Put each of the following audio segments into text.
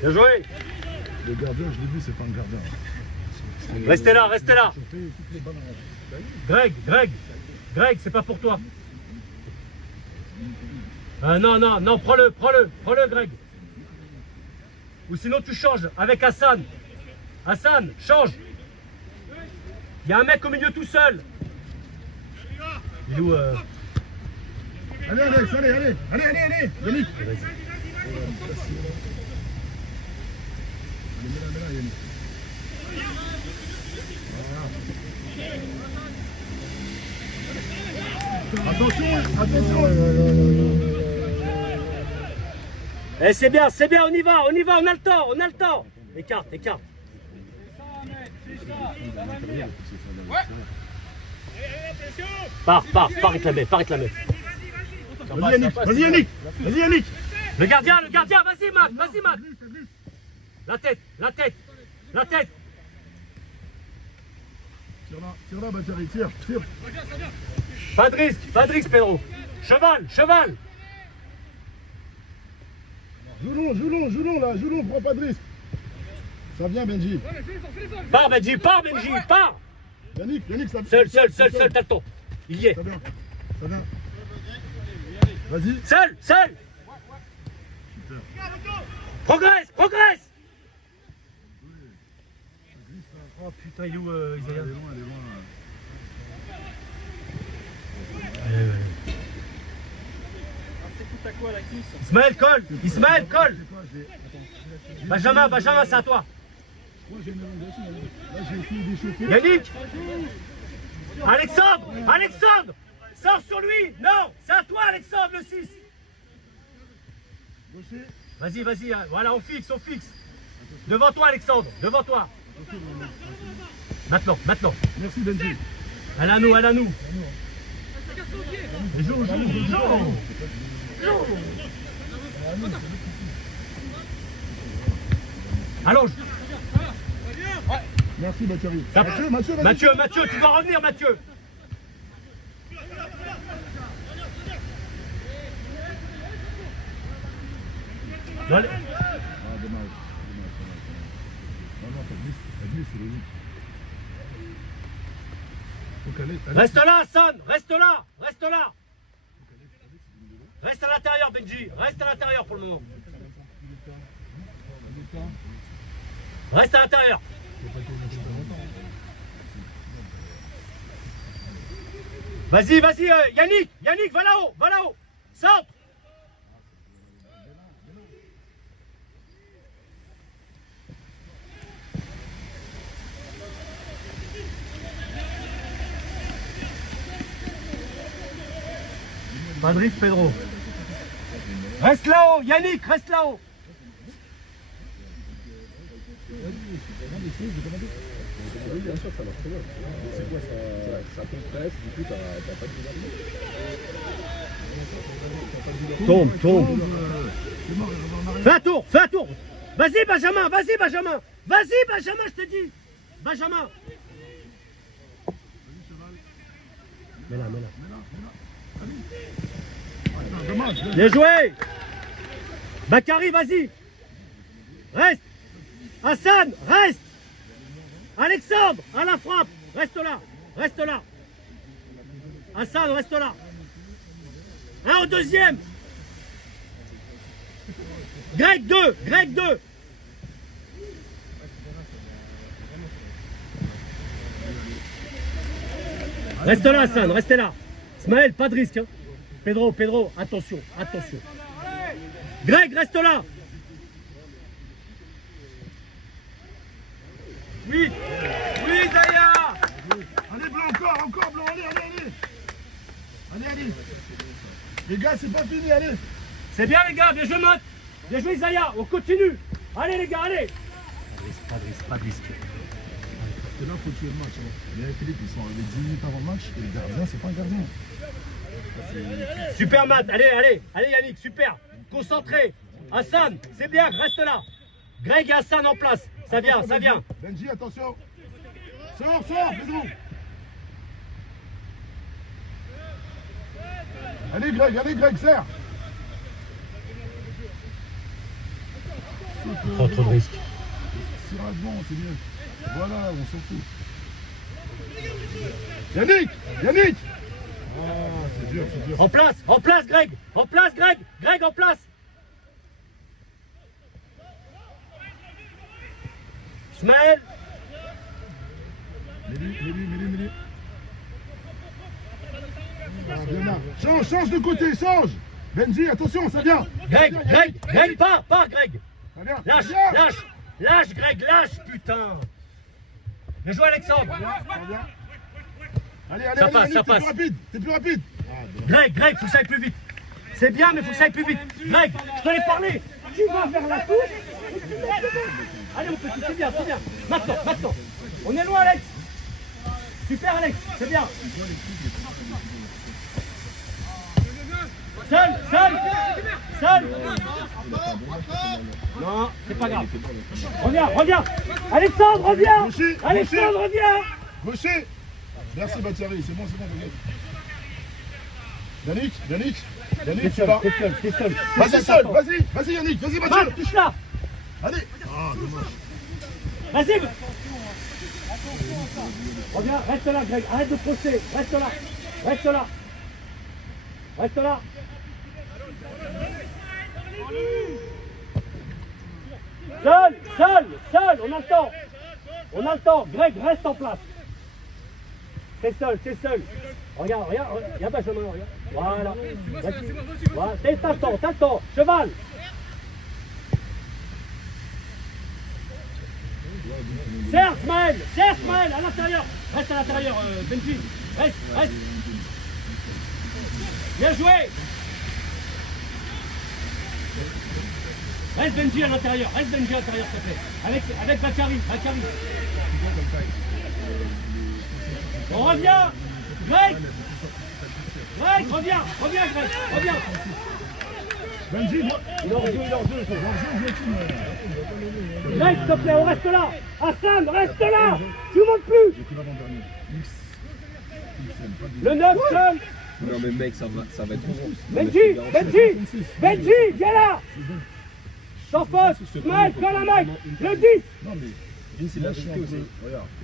Bien joué. Le gardien, je l'ai vu, c'est pas un gardien. Restez là, restez là. Greg, c'est pas pour toi. Non, prends-le, Greg. Ou sinon tu changes avec Hassan. Hassan, change. Il y a un mec au milieu tout seul. Il est où Allez, Alex, allez. Yannick. Mets-la, Yannick. Attention. Eh, c'est bien, on y va, on a le temps. Écarte. Pars réclamer. Vas-y, Yannick. Le gardien, vas-y, Matt. La tête. Tire là, Bakary, tire. Pas de risque, Pedro. Cheval. Joue long, là, prends pas de risque. Ça vient, Benji. Pars, Benji. Yannick, ça Seul, t'as le temps. Il y est. Ça vient. Vas-y. Seul. Progresse. Oh putain, il est où Isaiah? Elle est loin. Ismaël, colle. Benjamin, c'est à toi. Moi, j'ai une élongation. Là, j'ai essayé d'échauffer. Yannick. Alexandre, sors sur lui. Non, c'est à toi, Alexandre, le 6. Gaucher. Vas-y, voilà, on fixe. Devant toi, Alexandre, Maintenant. Merci, Benji. Elle à nous. Joue. Allonge. Merci, Bakary. Mathieu, tu dois revenir, Mathieu. Allez. Dommage. Non, ça glisse, c'est logique. Reste là, Hassan, reste là. Reste à l'intérieur, Benji. Reste à l'intérieur pour le moment. Reste à l'intérieur. Vas-y, Yannick, va là-haut. Centre. Pas de risque, Pedro. Reste là-haut, Yannick, reste là-haut. Oui, bien sûr, ça marche très bien. C'est quoi ça compresse, du coup, t'as pas de Tombe. Fais un tour. Vas-y, Benjamin. Je te dis. Benjamin. Mets-la. Bien joué. Bakary, vas-y. Reste. Hassan, reste. Alexandre, à la frappe. Reste là. Hassan, reste là. Un au deuxième. Greg 2. Reste là, Hassan, restez là. Ismaël, pas de risque. Hein. Pedro, attention. Greg, reste là. Oui, Zaya. Allez, blanc, encore blanc, allez. Allez. Les gars, c'est pas fini, allez. C'est bien, les gars, bien joué, Matt. Bien joué, Zaya, on continue. Allez, les gars, allez. Pas de risque. Et là, il faut tuer le match. Les Philippe, ils sont arrivés 10 minutes avant le match, et le gardien, c'est pas un gardien. Super, Matt, allez, Yannick, super. Concentré. Hassan, c'est bien, reste là. Greg et Hassan en place. Ça vient. Benji, attention. Sors, Pedro. Allez Greg, serre. Trop de risques. Tiragement, c'est mieux. Voilà, on s'en fout. Yannick. Ah, c'est dur. En place, Greg. Greg, en place. Ismaël. Mets-lui. Ah, bien là. Change de côté, change. Benji, attention, ça vient. Greg, pars, Greg. Ça vient. Lâche, Greg, putain. Bien joué, Alexandre. Ça vient. Allez, Ça passe. T'es plus rapide. Greg, faut que ça aille plus vite. C'est bien, mais faut que ça aille plus vite. Greg, je t'en ai parlé. Tu vas vers la touche. Allez, mon petit, c'est bien. Maintenant. On est loin, Alex. Super, Alex, c'est bien. Seul. Non, c'est pas grave. Reviens. Alexandre, reviens. Gaucher. Merci Bachary, c'est bon, t'inquiète. Yannick, tu vas. T'es seul. Vas-y Yannick, vas-y Mathieu. Matt, touche là. Allez. Ah, dommage. Vas-y. Reviens, reste là, Greg. Arrête de poster. Reste là. Seul. On a le temps. Greg, reste en place. T'es seul. Regarde, Benjamin, regarde. Voilà. T'as le temps. Cheval. Serre, Smaël, à l'intérieur. Reste à l'intérieur, Benji. Reste. Bien joué. Reste Benji à l'intérieur, s'il te plaît. Avec Bakary. On revient. Greg, reviens, Greg. Benji, Il est hors jeu. Greg, s'il te plaît, on reste là. Hassan, reste là. Tu montes plus. Le 9 seul. Non mais mec, ça va être trop. Benji, viens là. Sans faute, Smaël, prends la main. Le 10. Non mais Vince, il a ajouté aussi.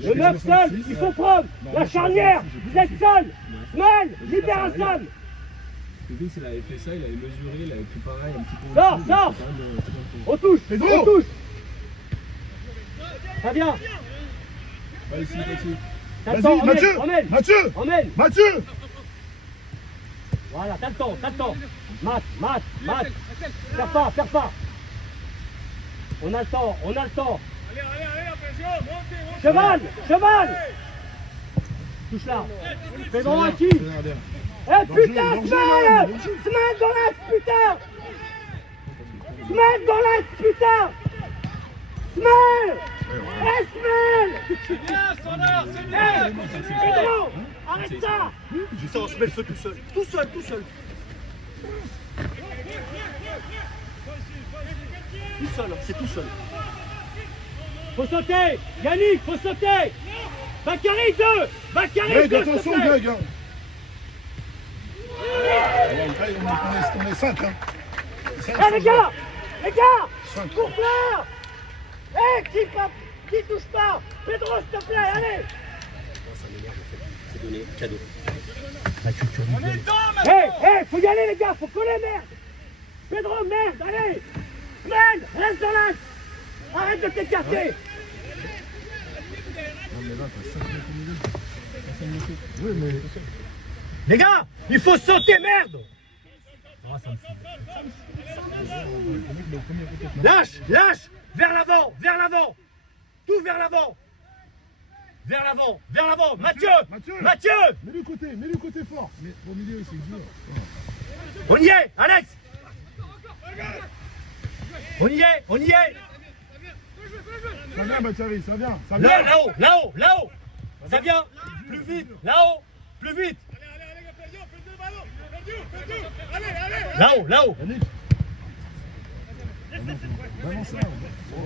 Le 9 seul, il faut prendre. La charnière, vous êtes seul. Smaël, libère Hassan. Vince, il avait fait ça, il avait mesuré, il avait pris pareil un petit peu. Sors. On touche. Ça vient. Vas-y, Mathieu. Voilà, t'as le temps. Matt. Perds pas. On a le temps. Cheval. Touche là. Pedro à qui? Eh putain, Smaël dans l'axe, putain. Smaël. C'est bien, Standard, c'est bien. Pedro, arrête ça. Ça, on se met le feu tout seul. Tout seul. Faut sauter. Yannick, faut sauter. Bakary 2. Greg, attention Greg. On est 5. Eh les gars, cours là. Qui touche pas? Pedro, s'il te plaît, allez. Ça m'énerve en fait. C'est donné, cadeau. Faut y aller les gars, faut coller, merde. Pedro, merde, allez. Smaël, reste dans l'axe. Arrête de t'écarter. Oui, mais... Les gars, il faut sauter, merde. Lâche. Vers l'avant. Tout vers l'avant. Mathieu. Mets-lui côté fort. Mais au milieu, c'est dur. On y est, Alex. On y est. Ça vient, Bachary, ça vient. Là-haut. Ça vient. Plus vite. Là-haut. Plus vite. Là-haut. Yannick. Balance ça. Oh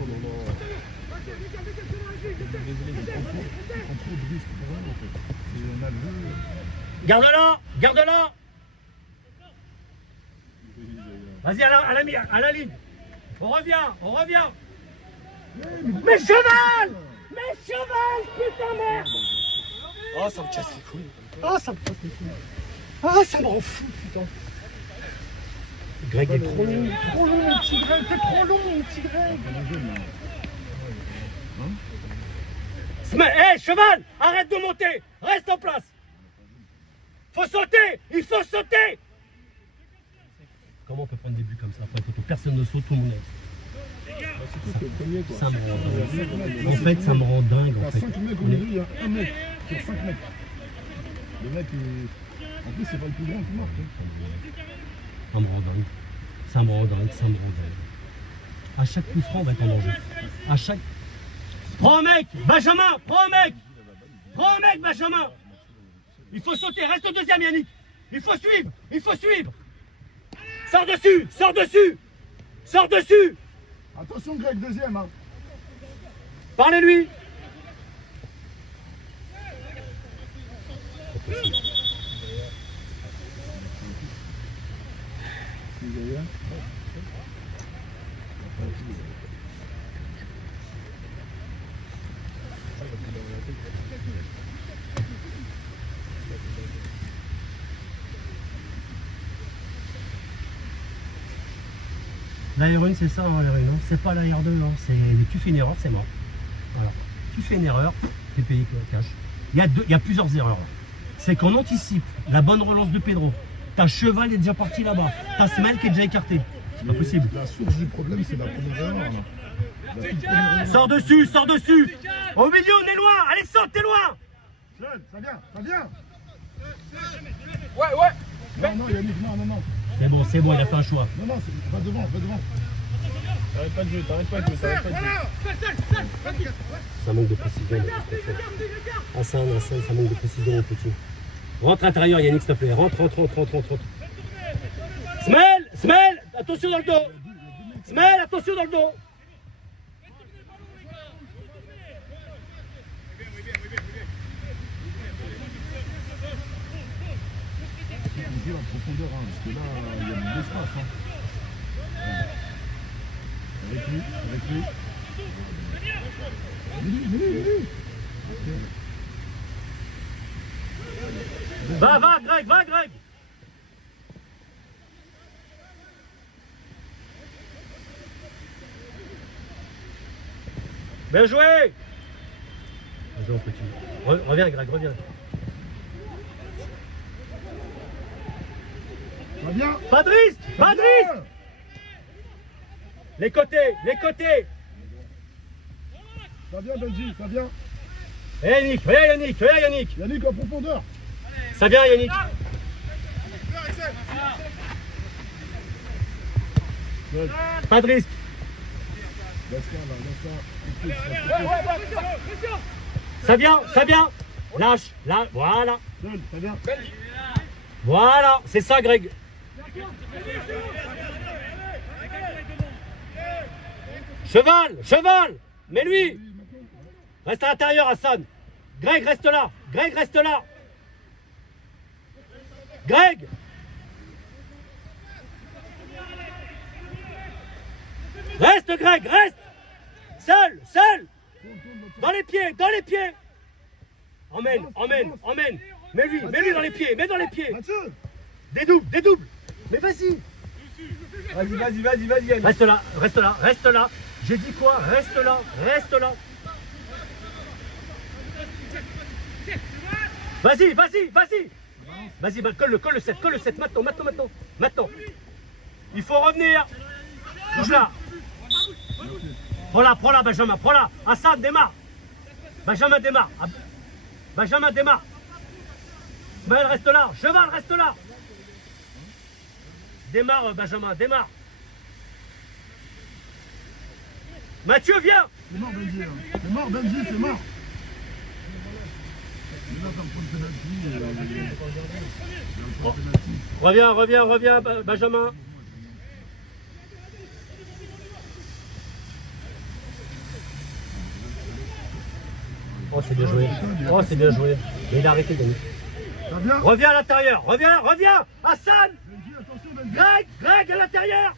là là. Garde-la. Vas-y, à la ligne. On revient, on revient. Mais cheval! Mais cheval, putain merde! Oh, ça me casse les couilles. Oh, ça me casse les couilles. Oh, ça me rend fou, putain. Greg est trop long, mon petit Greg, t'es trop long, mon petit Greg. Hé, cheval, arrête de monter, reste en place. Faut sauter, il faut sauter. Comment on peut prendre des buts comme ça après quand personne ne saute, tout le monde est. Ça me rend dingue. En fait, ça me rend dingue. En fait. 5 mecs au milieu, il y a un mec sur 5 mecs. Le mec, en plus, c'est pas le plus grand qui marque. Ça me rend dingue. Ça me rend dingue, ça me rend dingue. À chaque coup franc, on va être en danger. À chaque. Prends un mec, Benjamin, prends un mec. Prends un mec, Benjamin. Il faut sauter, reste au deuxième, Yannick. Il faut suivre, il faut suivre. Sors dessus, sors dessus. Sors dessus. Attention, Greg, deuxième. Hein. Parlez-lui. L'AR1 c'est ça, hein, l'AR1, c'est pas l'AR2, hein. Tu fais une erreur, c'est mort. Voilà. Tu fais une erreur, t'es payé cash. Il y a plusieurs erreurs là. C'est qu'on anticipe la bonne relance de Pedro. Ta cheval est déjà parti là-bas. Ta semelle qui est déjà écartée. C'est pas possible. La source du problème, c'est la première erreur. Là. Sors dessus, sors dessus. Au milieu, on est loin. Allez, saute, t'es loin. Jeune, ça vient, ça vient. Ouais. Non, non, Yannick, non. C'est bon, il a fait un choix. Non, va devant. T'arrêtes pas de jouer, t'arrêtes pas de jouer. Ça manque de précision. Hassan, ça manque de précision, mon petit. Rentre intérieur, Yannick, s'il te plaît. Rentre. Smell, attention dans le dos. Smell, attention dans le dos. On joue en profondeur, hein, parce que là, il y a de l'espace. Hein. Avec lui. Mets-lui. Va, Greg. Bien joué. Bien joué, petit. Reviens, Greg, reviens. Ça vient. Pas de risque. Les côtés. Ça vient, Benji, ça vient. Yannick. Yannick en profondeur. Ça vient, Yannick. Pas de risque. Ça vient. Lâche. Voilà. Seul, ça vient. Voilà, c'est ça, Greg. Cheval. Mais lui. Reste à l'intérieur, Hassan. Greg, reste là. Greg. Reste, Greg, reste. Seul. Dans les pieds. Emmène. Mets-lui dans les pieds, mets dans les pieds. Dédouble. Mais vas-y. Vas-y. Reste là. J'ai dit quoi? Reste là. Vas-y. Vas-y, colle le 7, maintenant. Il faut revenir. Touche là. Prends là, Benjamin, prends là. Hassan, démarre. Benjamin démarre. Ismaël, reste là. Cheval, reste là. Démarre, Benjamin, démarre. Mathieu, viens. C'est mort, Benji. C'est mort. Reviens, Benjamin. Oh, c'est bien joué. Mais il a arrêté de gagner. Reviens à l'intérieur. Reviens. Hassan. Benji, attention, Greg à l'intérieur.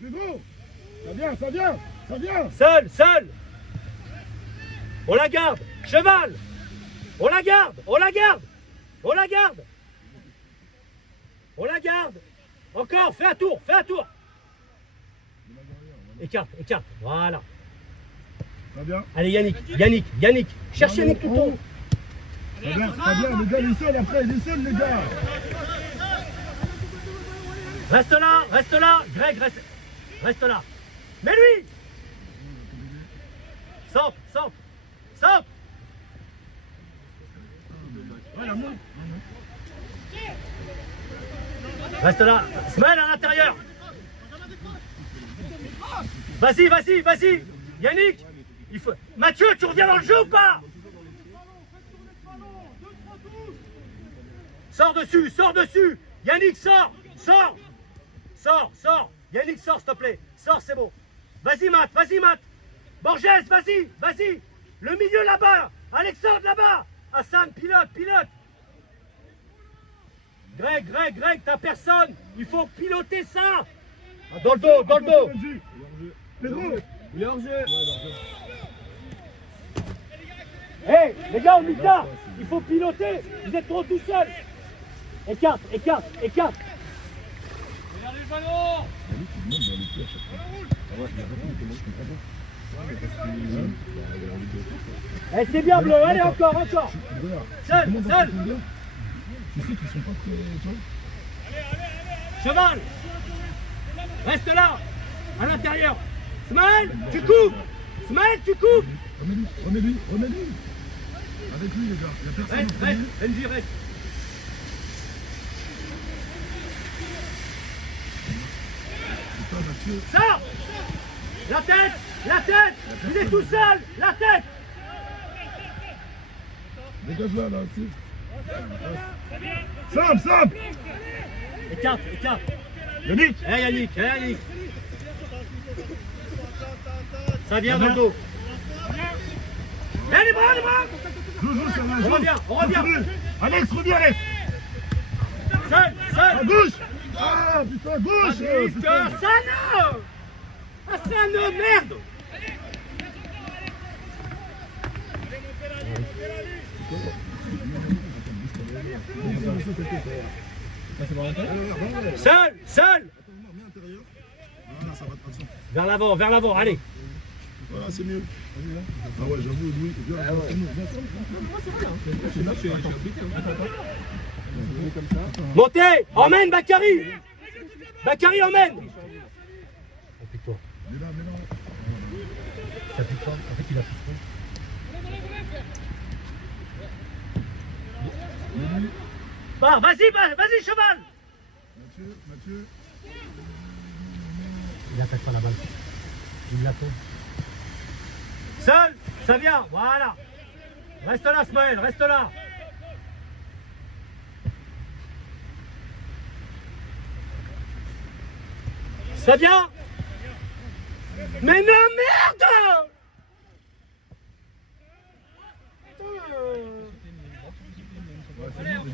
Pedro, ça vient, ça vient, ça vient. Seul. On la garde. Cheval. On la garde. Encore, fais un tour. Écarte. Voilà. Ça vient. Allez, Yannick. Cherche Yannick tout le temps. Ça vient, le gars, il est seul après, les gars. Reste là. Greg, reste là. Mais lui. Centre. Reste là. Smaël à l'intérieur. Vas-y. Yannick. Mathieu, tu reviens dans le jeu ou pas? Sors dessus. Yannick, sors. Yannick, sors, s'il te plaît. Sors, c'est bon. Vas-y, Matt. Borges, vas-y. Le milieu là-bas. Alexandre là-bas. Hassan, pilote. Greg, t'as personne. Il faut piloter ça. Dans le dos. Pedro, Il est hors jeu. Hé, les gars, au mi-temps, il faut piloter. Vous êtes trop tout seul. Écarte. Regardez le ballon. Eh, c'est bien bleu, allez encore. Seul. Tu sais qu'ils sont pas très... Cheval. Reste là, à l'intérieur. Smaël, tu coupes. Remets-lui. Avec lui, les gars. Il y a personne au premier. Reste, NJ, reste. Putain, Mathieu. Sors. La tête. Il est tout seul. La tête. Dégage là, c'est... Simple. Écarte. Yannick. Yannick. Ça vient dans le dos. Les bras. Joue, ça va. On revient. Alex, reviens, Alex. Seul. À gauche. Ah, putain, gauche. Hassan, merde. Seul. Vers l'avant, allez. Voilà, c'est mieux. Ah ouais, j'avoue, Louis. Montez, emmène Bakary. Emmène. Applique-toi. Mais là. Ça pique pas. En fait, il a plus. Bah, vas-y, cheval. Mathieu. Il attaque pas la balle. Il la pose. Seul, ça vient, voilà. Reste là, Smaël, reste là. Ça vient. Mais non, merde.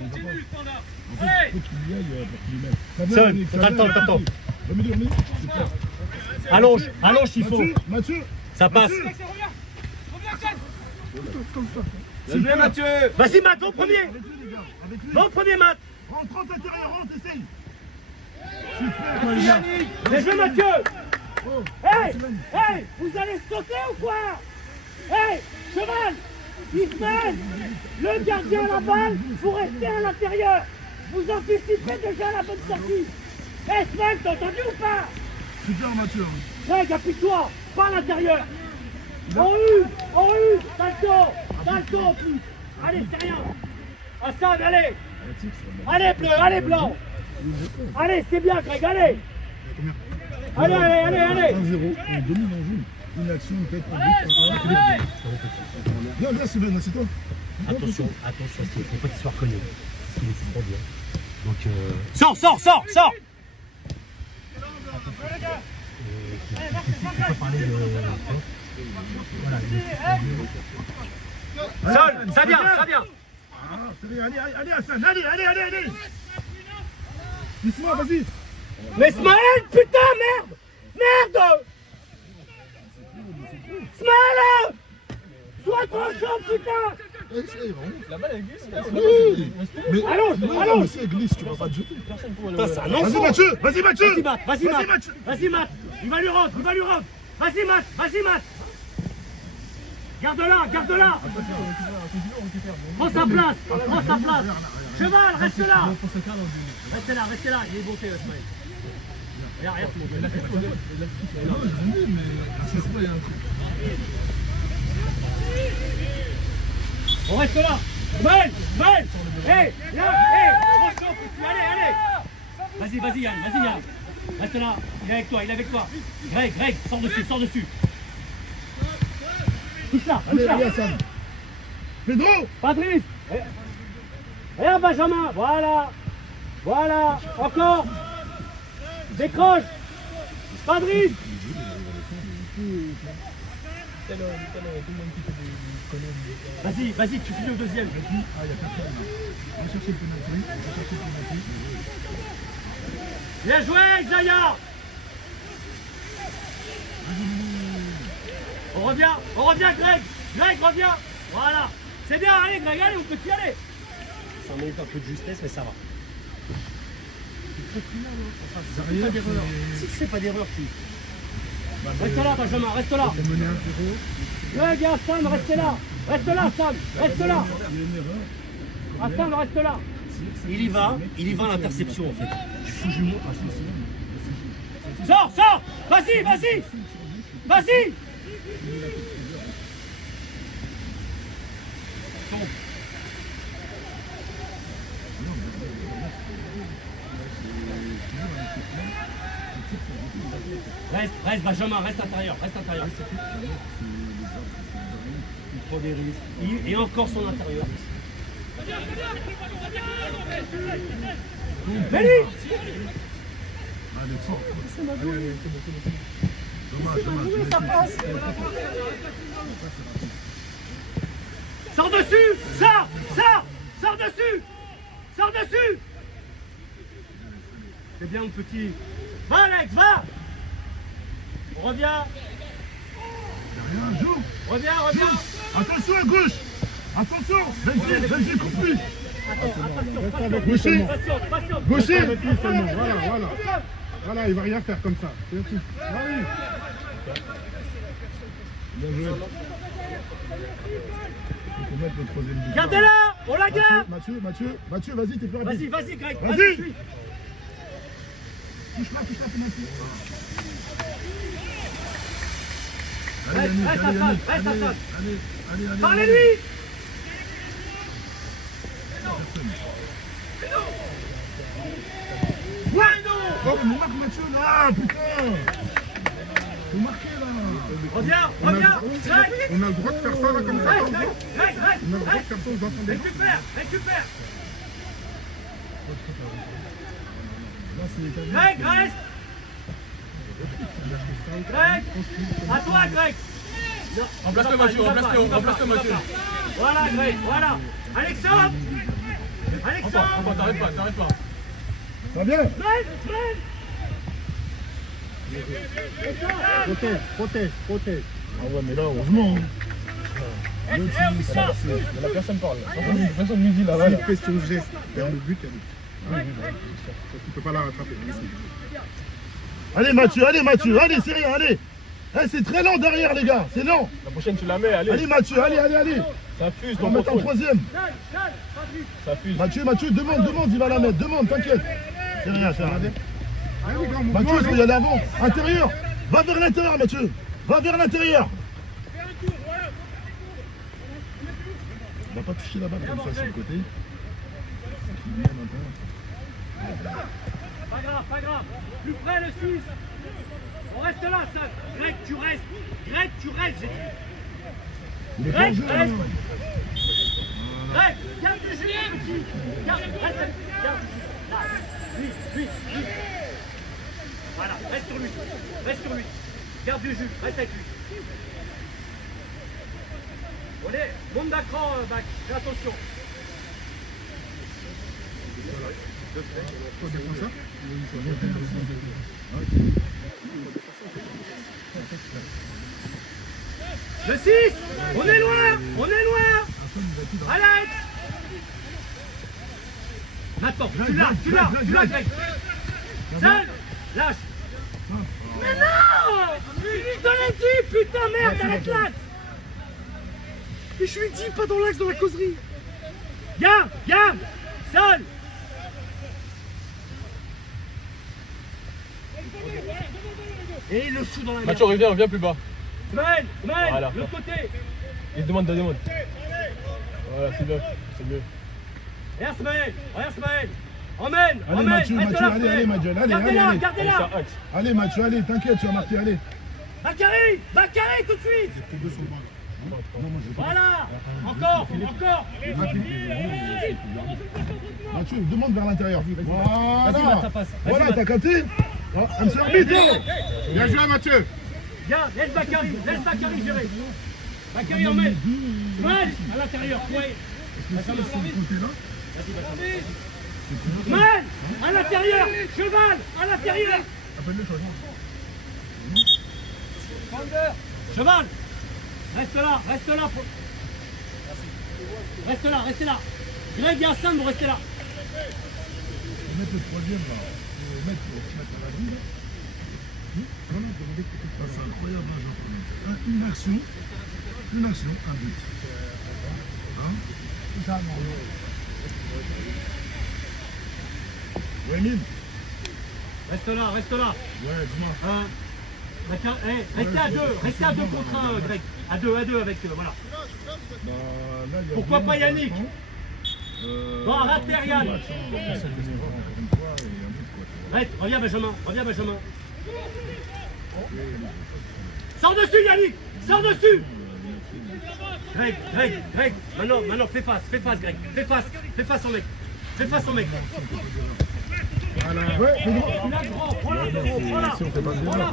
Continue, standard. En fait, il faut qu'il y aille pour qu'il y mette. Ça vient, Seul, Yannick, ça vient. t'attends. Remets-lui. C'est clair. Allonge s'il faut. Mathieu. Ça passe. Bien joué, Mathieu. Vas-y, Matt, va au premier. Avec lui, les gars. Avec lui. Va au premier, Matt. Rentre intérieur, essaye. Super, les gars. Bien joué, Mathieu. Oh, Hey, vous allez sauter ou quoi? Hey, cheval, Ismaël, le gardien à la balle, vous restez à l'intérieur. Vous anticipez déjà la bonne sortie. Hey, Ismaël, t'as entendu ou pas? Super, Mathieu. Greg, appuie-toi, pas à l'intérieur. En U, t'as le temps en plus. Allez, c'est rien. Hassan, allez. Allez, bleu, allez, blanc. Allez, c'est bien, Greg, allez. Allez. 1-0, on domine en jaune. Une action, une tête, un but. Viens, Sylvain, c'est toi. Attention, il faut pas qu'il soit reconnu. Parce qu'il est trop bien. Donc, sors. Tu peux parler de... Voilà, Seul, ça vient. Ah, allez, Hassan, allez. Isma, vas-y. Mais Smaël, putain, merde! Merde! Smaël! Sois tranchant, putain! La balle, elle glisse. Oui. Mais Allons, non, allons. mais si elle glisse, tu vas pas te jeter. Putain, c'est un Vas-y enfant! Mathieu, vas-y Mathieu. Vas-y, Matt, vas-y, Matt! Mathieu. Vas-y, Matt! Il va lui rendre, il va lui rendre! Vas-y, Matt, vas-y, Matt! Garde-la, garde-la! Prends sa place, prends sa place! Cheval, reste là! Restez là, il est monté, Smaël. Regarde, regarde, on reste là! Smaël! Smaël! Hé! Là! Hé! Franchement, allez! Vas-y, vas-y, Yann, vas-y, Yann! Reste là, il est avec toi, il est avec toi! Greg, sors dessus, sors dessus! Touche là, touche Allez, là! allez Hassan. Pedro. Patrice! Regarde Benjamin, voilà, encore! Décroche! Patrice! Vas-y, tu finis au deuxième. Ah, il y a personne là. On va chercher le penalty. Bien joué, Zaya! On revient, Greg! Greg, reviens! Voilà! C'est bien, allez, Greg, allez, on peut y aller! Ça mérite un peu de justesse, mais ça va. Si tu fais pas d'erreur, tu. Reste là, Benjamin, reste là! On menait 1-0. Greg et Hassan, restez là! Reste là, Hassan! Reste là! Hassan, reste là! Il y va à l'interception, en fait. Il faut que je lui montre. Sors! Vas-y! Reste, Benjamin, reste intérieur. Il prend des risques. Et encore son intérieur. Béni! Allez, fort. Allez, c'est bon. Dommage. Sors dessus! Sors dessus! C'est bien, mon petit. Va, Alex, va! On revient! Rien, joue. Reviens! Attention à gauche. Attention. Vas-y, coupe lui. Attention! Gaucher. Voilà, il va rien faire comme ça. C'est tout. Ah oui. Bien joué. Il faut mettre le troisième but. Gardez-la! On la garde! Mathieu, vas-y, t'es plus rapide. Vas-y, Greg! Vas-y. Suis. Touche-la, penalty. Reste, Hassan. Allez. Parlez-lui! Ouais, non. Oh, mais marque Mathieu, là, putain. Faut marquer, là. Reviens! On a le droit de faire ça, là, comme ça. Greg! On a le droit de faire ça aux enfants des gens. Récupère! Là, c'est Greg, reste! Greg! À toi, Greg! Remplace le Mathieu, remplace le Mathieu. Voilà, Greg, voilà! Alexandre! T'arrêtes pas. Ça va bien. Greg! Protège. Ah ouais, mais là, heureusement. Eh, Augustin! La personne parle. Personne ne dit là. Il fait son geste vers le but, tu peux pas la rattraper. Allez Mathieu, allez, c'est rien, allez. C'est très lent derrière les gars, c'est lent. La prochaine, tu la mets, allez. Allez Mathieu, allez. Ça fuse On ton va mettre en contrôle. troisième. Ça fuse. Mathieu, demande, il va la mettre, demande, t'inquiète. C'est rien. Mathieu, il faut y aller avant. Intérieur. Va vers l'intérieur, Mathieu. Va vers l'intérieur. On va pas toucher la balle comme ça sur le côté. Pas grave. Plus près le 6. On reste là, ça. Greg, tu restes, j'ai dit. Il est pas en Greg, jeu, reste. hein. Greg, garde le jeu, petit. Garde. Là. Lui. Voilà, reste sur lui. Garde du jus, reste avec lui. Allez, monte d'un cran, Mac. Fais attention. ça. Le 6, on est loin, on est loin. Alex. Maintenant, tu l'as, Greg. Seul, lâche. Mais non! Je te l'ai dit, putain, merde, arrête l'axe. Et je lui dis, pas dans l'axe, dans la causerie. Garde, seul. Et il le fout dans la merde. Mathieu, reviens plus bas. Smaël, Voilà. l'autre côté. Il demande. Voilà, c'est mieux. Regarde Smaël. Emmène, Mathieu, reste là, allez, Smaël. Mathieu, allez. Gardez-la. Allez, Mathieu, allez, t'inquiète, tu vas marquer, allez. Bakary, tout de suite. Voilà. Encore. Mathieu, demande vers l'intérieur. Vas-y, Matt, ça passe. Voilà, t'as capté. Un seul arbitre. Bien joué, Mathieu. Viens, laisse Bakary gérer. Bakary emmène. Smaël, à l'intérieur. Ouais. Smaël, à l'intérieur. Cheval, à l'intérieur. Cheval, reste là. Reste là. Greg et Hassan, vous restez là. Mettre le troisième là. Mettre à la ville. C'est incroyable, Jean-Paul. Une action, un but. Hein? Wemine. Reste là. Ouais, dis-moi. Restez à deux contre un, Greg. À deux avec voilà. Bah, là, il y a Pourquoi bien pas Yannick? Bon, arrête Yann. Arrête, reviens Benjamin. Sors dessus Yannick. Greg. Maintenant, fais face Greg. Fais face au mec. Voilà. Ouais, mais non. Il a grand, voilà. Si on fait pas de débat.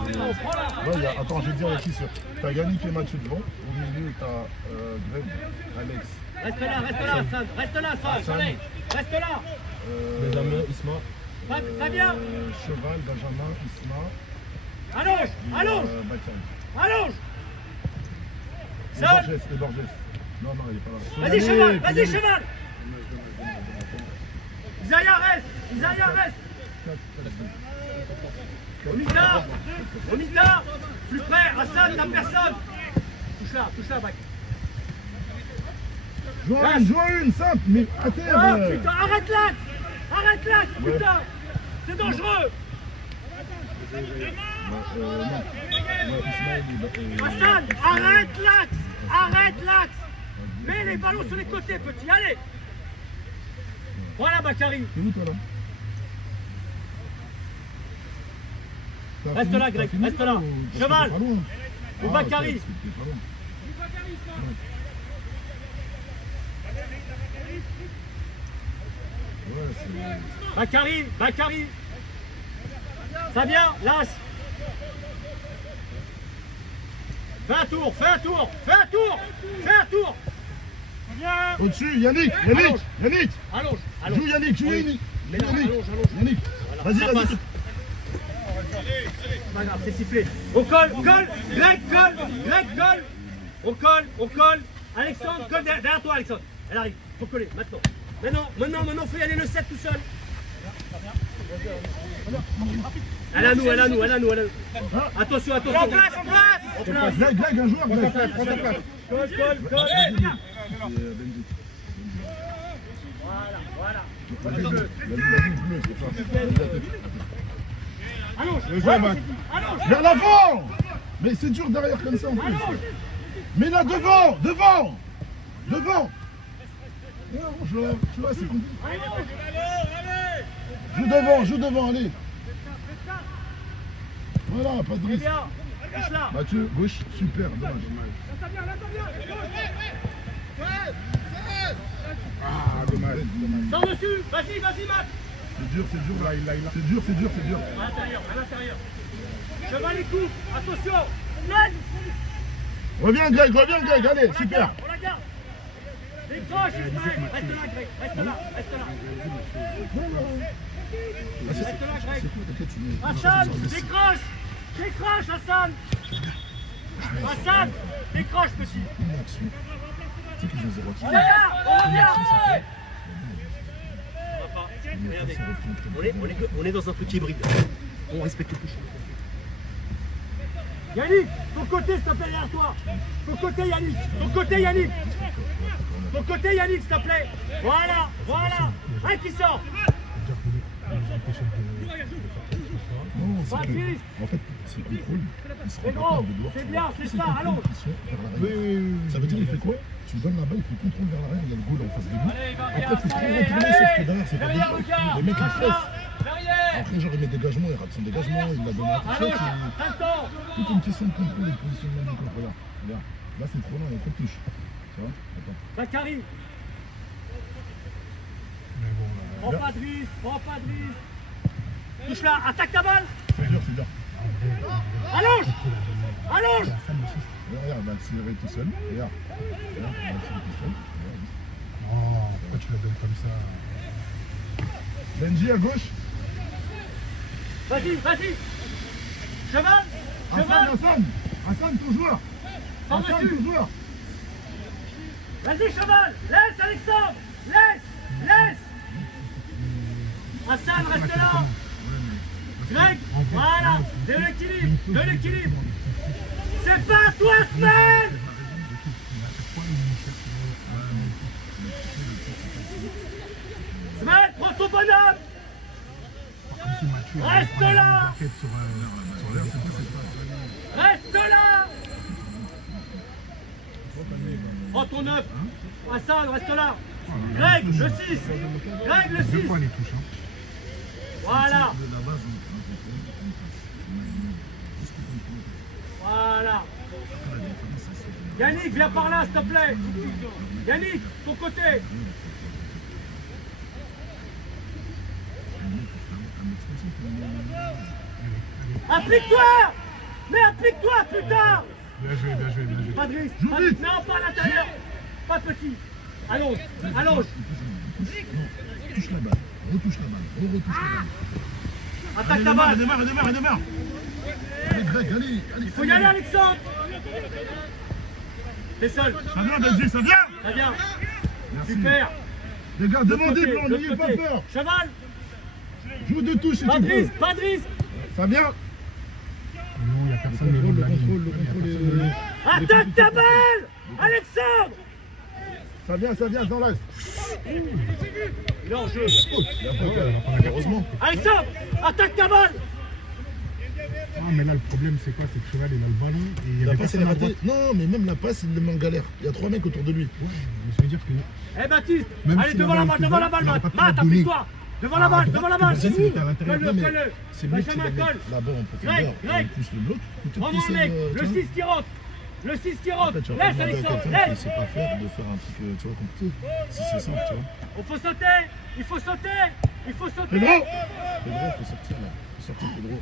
Voilà. Attends, je vais te dire aussi ça. T'as Yannick et Mathieu devant. Au milieu, t'as Greg, Alex. Reste là, Hassan. Allez, reste là. Benjamin, Isma. Fabien. Cheval, Benjamin, Isma. Allonge. Bakary. Allonge. Et Seul. Borges. Non, il est pas là. Vas-y, cheval. Isaiah reste. Omita. Plus près, Hassan, t'as personne. Touche là, Bak. Joue une simple, mais à terre. Ah putain, arrête l'axe, putain. C'est dangereux. Hassan, arrête l'axe. Mets les ballons sur les côtés, petit, allez. Voilà Bakary. C'est où toi là? Reste là, Greg, reste là. Cheval. Ou Bakary. Bakary. Fabien, lâche. Fais un tour. Viens. Au-dessus, Yannick. Allonge. Joue Yannick. Yannick. Voilà, ça Vas-y. passe. Pas grave, c'est sifflé. On colle. Greg colle. On colle. Alexandre, colle derrière toi, Alexandre. Elle arrive. Faut coller, maintenant, faut y aller le 7 tout seul. Elle à nous. Attention. En place. Greg, un joueur, Greg. Prends ta place. Colle. Voilà. Allonge. Vers l'avant. Mais c'est dur derrière comme ça en plus. Mais là, devant. Non, tu vois, c'est compliqué. Joue devant, allez. Voilà, pas de risque. Mathieu, gauche, super, dommage. Ah, dommage. Sors dessus. Vas-y, Matt. C'est dur, là, c'est dur. À l'intérieur. Cheval et coupe. Attention. Reviens, Greg, allez, super. On la garde. Décroche, Ismaël. Reste là, Greg. Reste là. Reste là. Reste là, Greg. Hassan, décroche. Décroche, Hassan. Hassan, décroche, petit. Derrière, on revient. Regardez, on est dans un truc hybride. On respecte tout. Yannick, ton côté, s'il te plaît, derrière toi. Ton côté, Yannick. Ton côté, Yannick. Ton côté, Yannick, s'il te plaît. Voilà, voilà. Un qui sort. Non, c'est Patrice. que, en fait, c'est contrôle. Il se C'est rend gros, pas de doigts. c'est bien, c'est ça, une allons. pression vers l'arrière. Ça veut dire, il fait quoi? Tu lui donnes la balle, il fait contrôle vers l'arrière, il y a le goal en face de lui. Après, il faut trop retourner, sauf que derrière, c'est pas Derrière, des Lucas. les mecs, ils pressent. Derrière. Après, genre, il met dégagement, il rate son dégagement, il l'a donné à tout ça. Allons, C'est attends. toute une question de contrôle et de positionnement du corps. Regarde, regarde. Là, c'est trop long, il y a trop de touches. Tu vois? Attends. Zachary. Prends pas de risque, prends pas de risque. Touche là, attaque ta balle. C'est dur, c'est dur. Allonge. Allonge. Regarde, il va accélérer tout seul. Regarde. Regarde, il va accélérer tout seul. Regarde. Oh, pourquoi tu la donnes comme ça? Benji à gauche. Vas-y, vas-y. Cheval. Hassan, Cheval. Hassan. Hassan, ton joueur. Par Hassan, dessus. ton joueur. Vas-y, cheval. Laisse, Alexandre. Laisse. Laisse. Hassan, reste là. Greg, voilà. De l'équilibre. De l'équilibre. C'est pas à toi, Smaël. Smaël, prends ton bonhomme. Reste là. Reste là. Prends ton 9. Hassan, reste là. Greg, le 6. Greg, le 6. Deux fois les touches. Hein. Voilà. Voilà. Yannick, viens par là, s'il te plaît. Yannick, ton côté. Applique-toi. Mais applique-toi, putain. Bien joué, bien joué, bien joué. Pas de risque. Pas de risque. Non, pas à l'intérieur. Pas petit. Allonge. Allonge. Touche la balle. Retouche la balle. Retouche la balle. Attaque ta balle. Elle démarre. Allez, Greg, allez. Il faut y aller, Alexandre. T'es seul. Ça vient, Benji, ça vient. Très bien. Merci. Super. Les gars, De demandez, côté, blanc, de n'ayez pas côté. peur. Cheval. Joue de touche si Pas tu de peux. risque. Pas de risque. Ça vient. Non, il n'y a personne le long de la ligne. Le contrôle est... Attaque ta balle. Alexandre. Ça vient, dans l'axe. Il est en jeu. Heureusement. Alexandre, attaque ta balle. Non, mais là, le problème, c'est quoi? C'est que Cheval, il a le ballon et il y La avait passe, elle personne est à droite. ratée. Non, mais même la passe, il le met en galère. Il y a 3 mecs autour de lui. Ouais, mais je veux dire que... Eh Baptiste, Même allez si devant la la balle balle, devant la était balle, bonne, il aurait Matt. pas pu Matt, la donner. appuie-toi. Devant la balle, devant la balle. Vas-y, c'est à l'intérieur. Colle-le, Non, mais colle-le. c'est mieux que tu la Benjamin, mettes colle. là-bas en profondeur. Greg, Il pousse le bloc. Plutôt que Prends tu mon essaies mec, de- le tu 6 qui rentre. Le 6 qui rentre. vois. Tu vas Laisse pas demander à Alexandre, quelqu'un qui laisse. sait pas faire de faire un truc, tu vois, compliqué. Si c'est simple, tu vois. On faut sauter. Il faut sauter. Il faut sauter. Pedro, faut sortir là. Faut sortir, Pedro.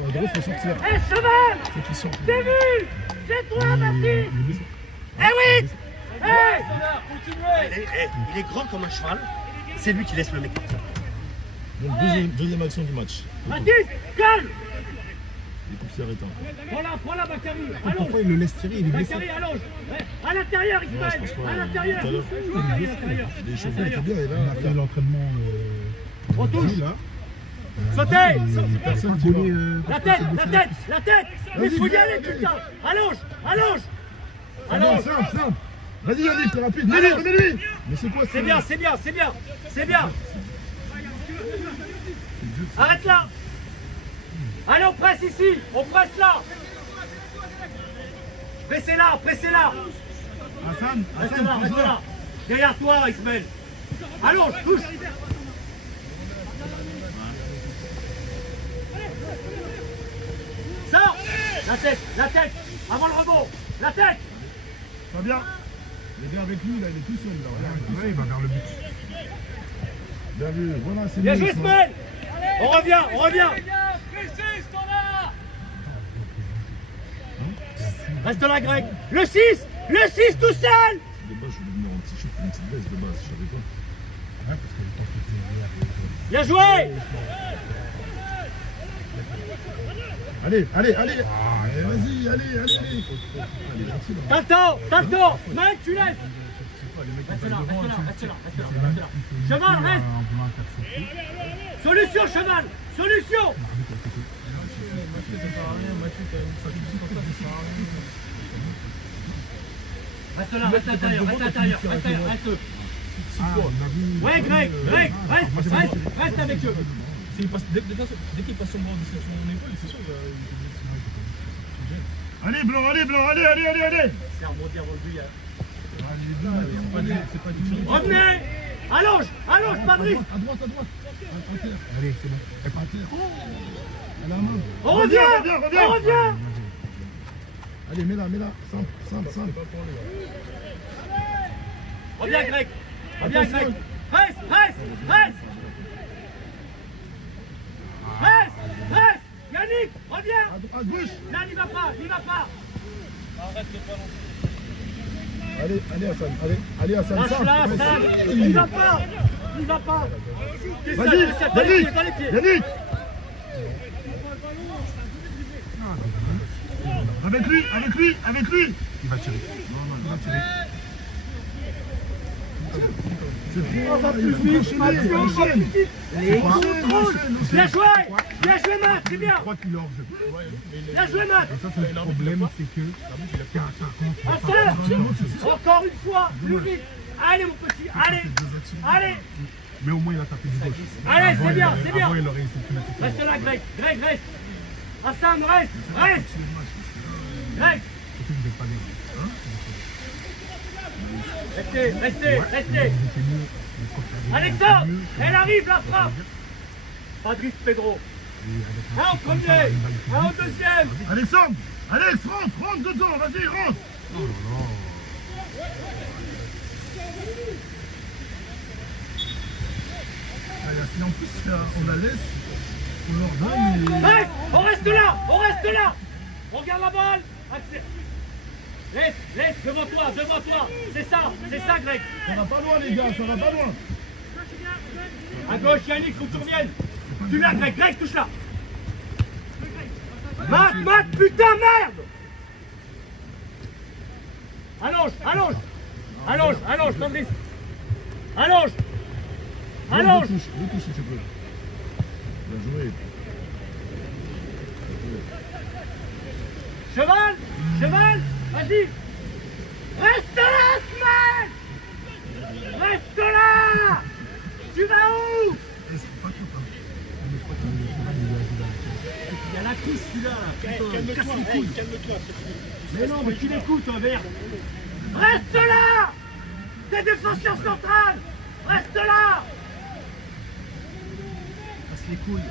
Pedro, faut sortir. Eh cheval. Faut qu'il sorte. T'es vu. C'est toi, Baptiste. Eh oui. Eh. Il est grand comme un cheval. C'est lui qui laisse le mec. Donc, deuxième action du match. Baptiste, calme. Les coups qui s'arrêtent encore. Prends la Bakary. Pourquoi Allonge. il le laisse tirer? Il est blessé. Bakary, allonge. À l'intérieur, Non, je Ismaël. pense pas. À l'intérieur. Tout à l'heure. À l'intérieur. Il est échauffé, il était bien. Et On a là, fait l'entraînement On touche. là. Sautez. Personne qui voit. La tête. Mais faut y aller, putain. Allonge. Allonge. simple. Vas-y, Yannick, t'es rapide. Mets-lui. Mais c'est quoi ça? C'est bien. Arrête là. Allez, on presse ici. On presse là. Pressez-la. Hassan, Reste là. Derrière toi, Ismaël. Allonge, touche. Sors. La tête. Avant le rebond. La tête. Ça bien. Les gars avec lui, là, il est tout seul. Là. Regarde, Ouais, il va vers le but. bien vu. Voilà, c'est Bien mieux, joué, ça. Ismaël. On revient. Reste là, Greg. Le 6 tout seul. Des fois, je voulais venir en t-shirt. Bien joué. Allez, allez, allez. Vas-y, allez, allez. T'as le temps. Mec, tu laisses. Reste là. Cheval, reste. Solution, cheval. Solution. Reste là, reste à l'intérieur. Ouais, Greg, reste avec eux. Dès qu'il passe son bras de son épaule, c'est sûr. Allez, blanc, allez. C'est remonté avant lui. C'est pas du tout. Revenez. Allonge, Patrice. À droite. À terre. Allez, c'est bon. Elle est à terre. Elle a la main. On revient. Allez, mets-la. Simple. Reviens, Greg. Reste. Yannick, reviens. À gauche. Là, n'y va pas. Allez, Hassan. Lâche-la, Hassan. N'y va pas. Vas-y, Yannick. Avec lui. Il va tirer. On va plus vite, Les contrôles. Bien joué, Matt, c'est bien. Je crois qu'il est hors jeu. Bien joué, Matt. Et ça, c'est le problème, c'est que c'est un attaquant. Encore une fois, plus vite. Allez, mon petit, allez. Mais au moins, il a tapé du gauche. Allez, Avant, c'est bien. Avant, il aurait essayé de mettre. Reste là, Greg, reste. Hassan, reste. Greg. Surtout que vous n'êtes pas bien. Restez. Alexandre, elle arrive, la frappe. Patrice Pedro. Un au premier, un au deuxième. Alexandre, Alex, rentre dedans, vas-y, rentre. En plus, on la laisse, on leur donne. Reste, on reste là. On regarde la balle. Axel. Laisse, devant toi. C'est ça, Greg. Ça va pas loin, les gars, ça va pas loin. À gauche, Yannick, faut que tu reviennes. Tu l'as, Greg, touche là. Matt, putain, merde. Allonge, Fabrice. Allonge. Le touche si tu peux. Bien joué. Cheval, vas-y. Reste là, Smack. Reste là. Tu vas où? Il y a la couche, celui-là. Calme-toi. Mais non, mais tu l'écoutes, merde. Reste là. T'es défenseur central. Reste là. Passe les couilles.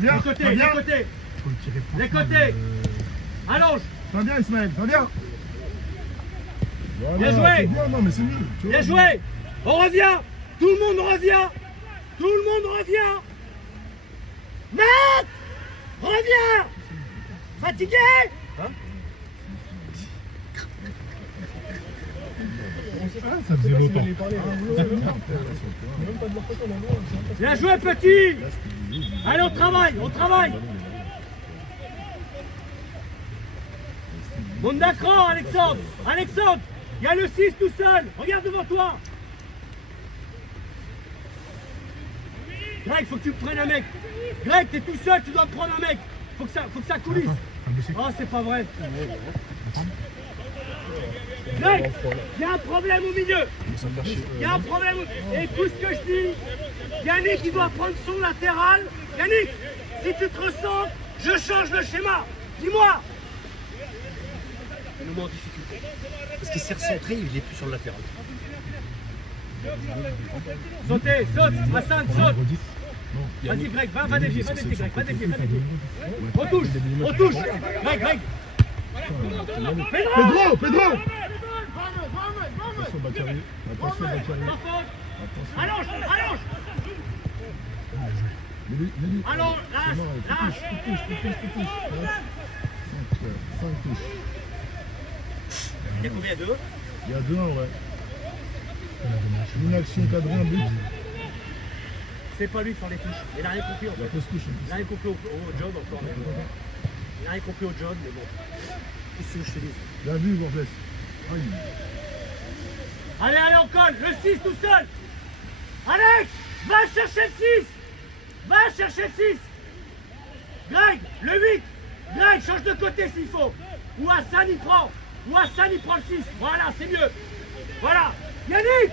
Viens, Les côtés. Allonge. Va bien, Ismaël, va bien. Voilà, Bien joué. bien, non, mais c'est mieux. Bien joué. On revient. Tout le monde revient. Matt, reviens. Fatigué? Ça faisait longtemps. Bien joué, petit. Allez, on travaille. Monte d'un cran, Alexandre, il y a le 6 tout seul, regarde devant toi. Greg, faut que tu prennes un mec. Greg, t'es tout seul, tu dois prendre un mec. Faut que ça coulisse. Oh, c'est pas vrai. Greg, il y a un problème au milieu. Écoute ce que je dis. Yannick, il doit prendre son latéral. Yannick, si tu te ressens, je change le schéma. Dis-moi. Il nous met en difficulté. Parce qu'il s'est recentré, il est plus sur le latéral. Sautez, saute, Hassan, saute. Vas-y, Greg, va défier, Greg, va défier. On touche. Greg. Pedro. Attention, Bakary. Allonge. Allonge, lâche. y a combien de deux? Il y a 2-1, ouais. Une action cadrée, un but. C'est pas lui qui fait les touches. Il a rien compris en La fait. fausse touche. Il a rien compris au job encore. Il a rien compris au job, mais bon. Qu'est-ce que je te dis? Bien vu, Borges. Aïe. Allez, allez, on colle. Le 6 tout seul. Alex, va chercher le 6. Va chercher le 6. Greg, le 8. Greg, change de côté s'il faut. Ou Hassan il prend. Ou Hassan il prend le 6. Voilà, c'est mieux. Voilà. Yannick,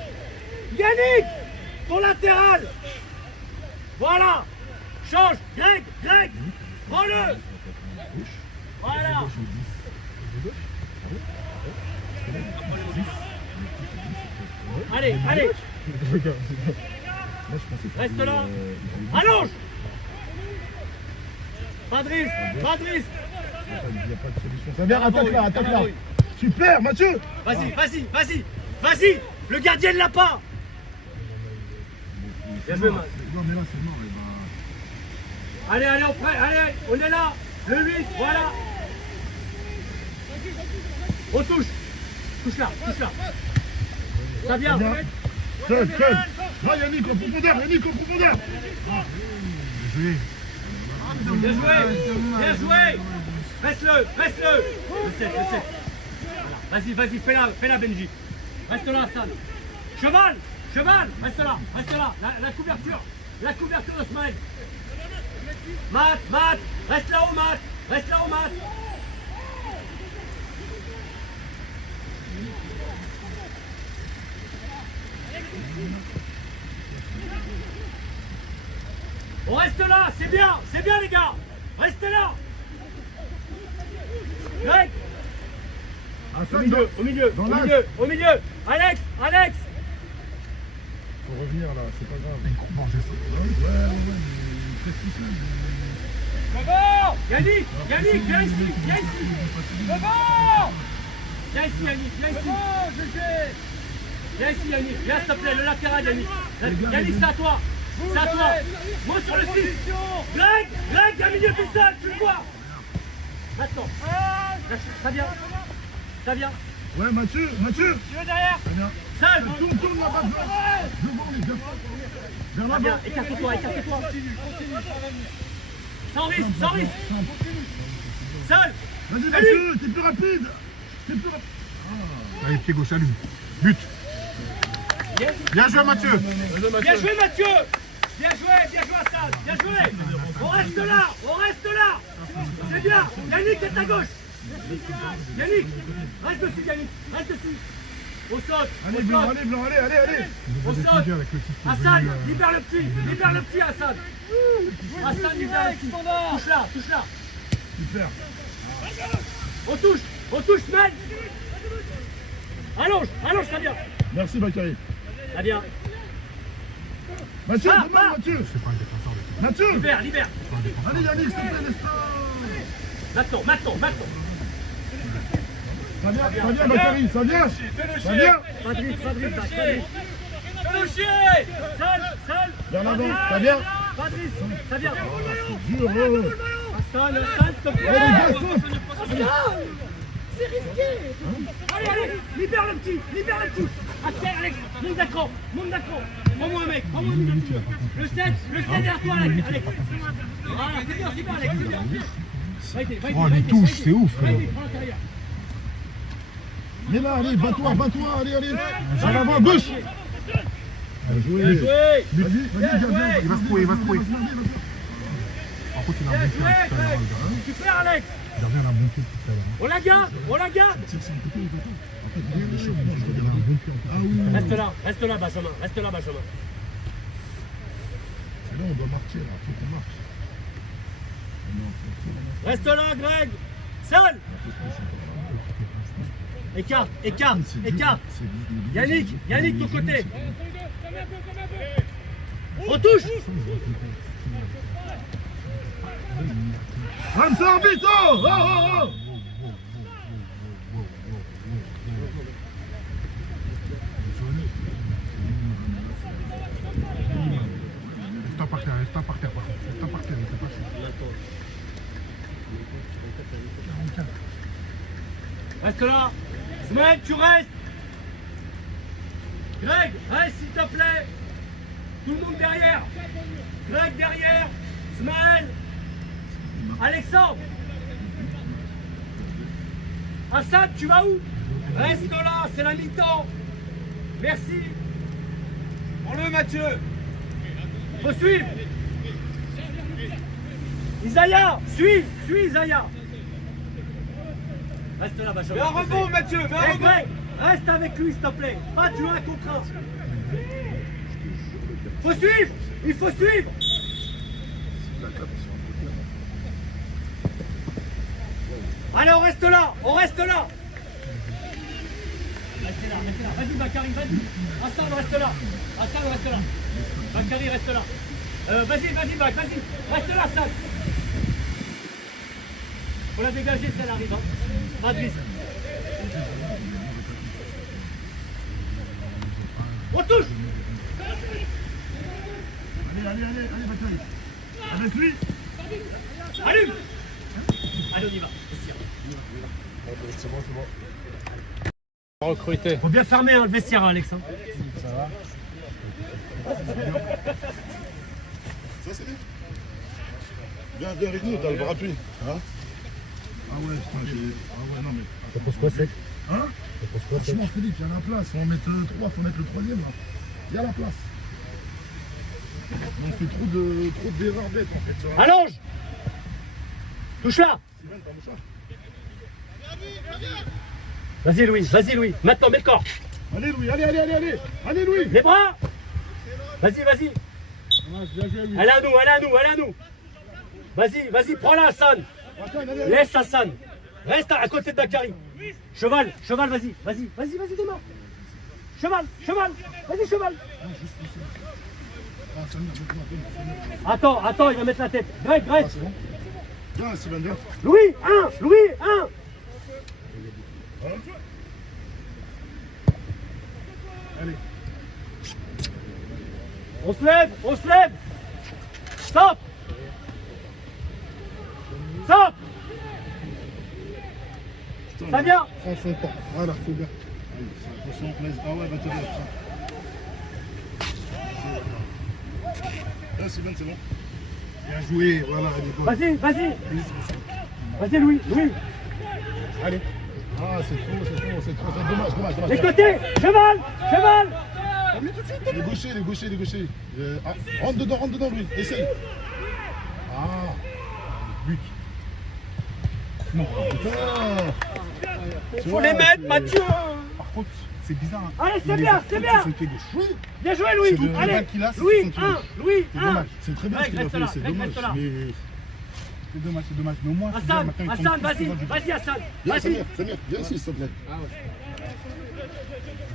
Yannick, ton latéral. Voilà. Change. Greg, Greg, prends-le. Voilà. Allez, allez. Regarde. Moi, je pensais que Reste c'était, là. il Allonge. Pas de risque, pas de risque. n'y a pas de solution. Ça vient, attaque là, attaque là. Super, Mathieu. Vas-y, vas-y, vas-y, vas-y. Le gardien ne l'a pas. Bien joué, Matt. Non, mais là, c'est mort. Eh ben... Allez, allez, on prête, allez, on est là. Le 8, voilà. On touche. Touche là, touche là. Ça vient. Bien. Seul, seul. Là, Yannick, en profondeur, Yannick, en profondeur. Joué. Bien joué, bien joué. Reste-le, reste-le. Le 7, le 7. Voilà. Vas-y, vas-y, fais-la, Benji. Reste là, Hassan. Cheval, cheval, reste là. La couverture d'Osmaël. Matt, reste là-haut, Matt. On reste là, c'est bien les gars. Restez là. Greg, Hassan, dans l'axe. au milieu. Alex. Faut revenir là, c'est pas grave. Bon, je sais. Ouais, il fait tout ça. Yannick, viens ici. Viens ici, Yannick, viens s'il te plaît, le latéral, Yannick. Yannick, c'est à toi. Monte sur le 6. Greg, il y a un milieu tout seul, tu le vois. Maintenant. Ça vient. Ouais, Mathieu. Tu veux derrière. Ça vient. Seul. Tourne là-bas. Devant les gars. Vers Ça là-bas. vient, écarte-toi. Sans risque. Seul. Vas-y, Mathieu, t'es plus rapide. Allez, pied gauche à lui. But. Bien joué, Mathieu. Bien joué, Mathieu. Bien joué, Hassan. Bien joué. On reste là. C'est bien. Yannick est à gauche. Yannick, reste dessus. On saute. Allez, blanc, allez. On saute. Avec le titre qui est Hassan, venu, libère le petit, Hassan. Hassan, libère le petit. Touche là. Super. On touche, Mel. Allonge, ça vient. Merci, Bakary. Ça vient. Mathieu, Ah, demande, Mathieu. C'est pas un défenseur. Mathieu. Libère. Allez, Yannick, s'il te plaît, laisse pas. Maintenant. Ça vient, Bakary, ça vient. Fabrice, fais-le chier. Seul. Vers l'avant, ça vient. Fabrice, ça vient. C'est dur, oh. Hassan, s'il te plaît. Allez, gars, saute. C'est risqué. Allez, libère le petit. Axel, Alex, monte d'accord. Prends-moi un mec, Le 7 derrière toi, Alex. Voilà, c'est bien, Alex, c'est bien. Oh, les touches, c'est ouf. Vas-y, prends l'intérieur. Mais là, allez, bats-toi, allez. Vers l'avant, gauche. Bien joué. Vas-y, gardien. Il va se trouver. Par contre, il a un bon pied tout à l'heure. Super, Alex. Le gardien a un bon pied tout à l'heure. On la garde. En fait, les échauffements, je Il a regarde. un bon pied. Ah oui. Reste là, Benjamin. C'est là, on doit marquer, là. Faut qu'on marque. Non, Reste là, Greg. Seul. Écarte. Yannick, ton côté. On touche. Ramsar, vite, oh. Reste par terre, par contre. Reste par terre, il fait pas chaud. Reste là. Smaël, tu restes. Greg, reste s'il te plaît. Tout le monde derrière. Greg derrière. Smaël. Alexandre. Assad, tu vas où? Reste là, c'est la mi-temps. Merci. Prends-le, Mathieu. Faut suivre. Isaiah, suis Isaiah. Reste là, Benjamin. Mets un rebond, Mathieu, mets un Hey, rebond. Greg, reste avec lui, s'il te plaît. Pas de jouer un contre un. Faut suivre. Il faut suivre. Allez, on reste là. Restez là. Vas-y, Bakary, vas-y. Hassan, reste là. Bakary, reste là. Vas-y, Bak, vas-y. Reste là, Hassan. Faut la dégager, si elle arrive. Hein. Madrid. On touche. Allez, Bakary. Avec lui. Allume. Allez, on y va. C'est bon. Recruter. Faut bien fermer le vestiaire, Alexandre. Ça, c'est bien. Viens avec nous, t'as le parapluie. Hein? Ah ouais, putain, non, mais. Ça pose quoi, c'est? Hein? Franchement, Philippe, il y a la place. Faut en mettre 3, faut mettre le 3e là. Il y a la place. On fait trop d'erreurs bêtes en fait. Tu vois. Allonge. Touche là. Sylvain, t'as mon chat. Vas-y, Louis. Maintenant, mets le corps. Allez, Louis, allez, Louis. Les bras. Vas-y. Elle est à nous. Vas-y, prends-la, Hassan. Laisse Hassan. Reste à côté de Bakary. Cheval, vas-y, démarre. Cheval. Vas-y, cheval. Attends, il va mettre la tête. Greg. Ah, c'est bon. Viens, Sylvain, viens. Louis, 1. Hein? Allez. On se lève. Stop. Ça vient. Prends son temps. Voilà, c'est bien. Allez, attention, laisse. Ah ouais, va te lever. Là, Sylvain, c'est bon. Bien joué, voilà, elle est bonne. Vas-y, Louis. Allez. Ah, c'est trop. Dommage. Les côtés. Cheval. Les gauchers. Rentre dedans, lui. Essaye. Ah. But. Non, putain. Faut les mettre, Mathieu. Par contre, c'est bizarre. Hein. Allez, c'est Il bien. les a sur son pied gauche. Oui. Bien joué, Louis. C'est le Allez, rival qu'il a, c'est Louis, son pied 1. gauche. Louis, C'est 1. dommage. C'est très bien ce Greg, qu'il a reste fait. là, C'est Greg, dommage. reste là. Mais... C'est dommage. Mais au moins, c'est bien. Hassan, Maintenant, il vas-y, tombe plus souvent du Hassan. Viens, Vas-y. Samir, viens ici, s'il te plaît.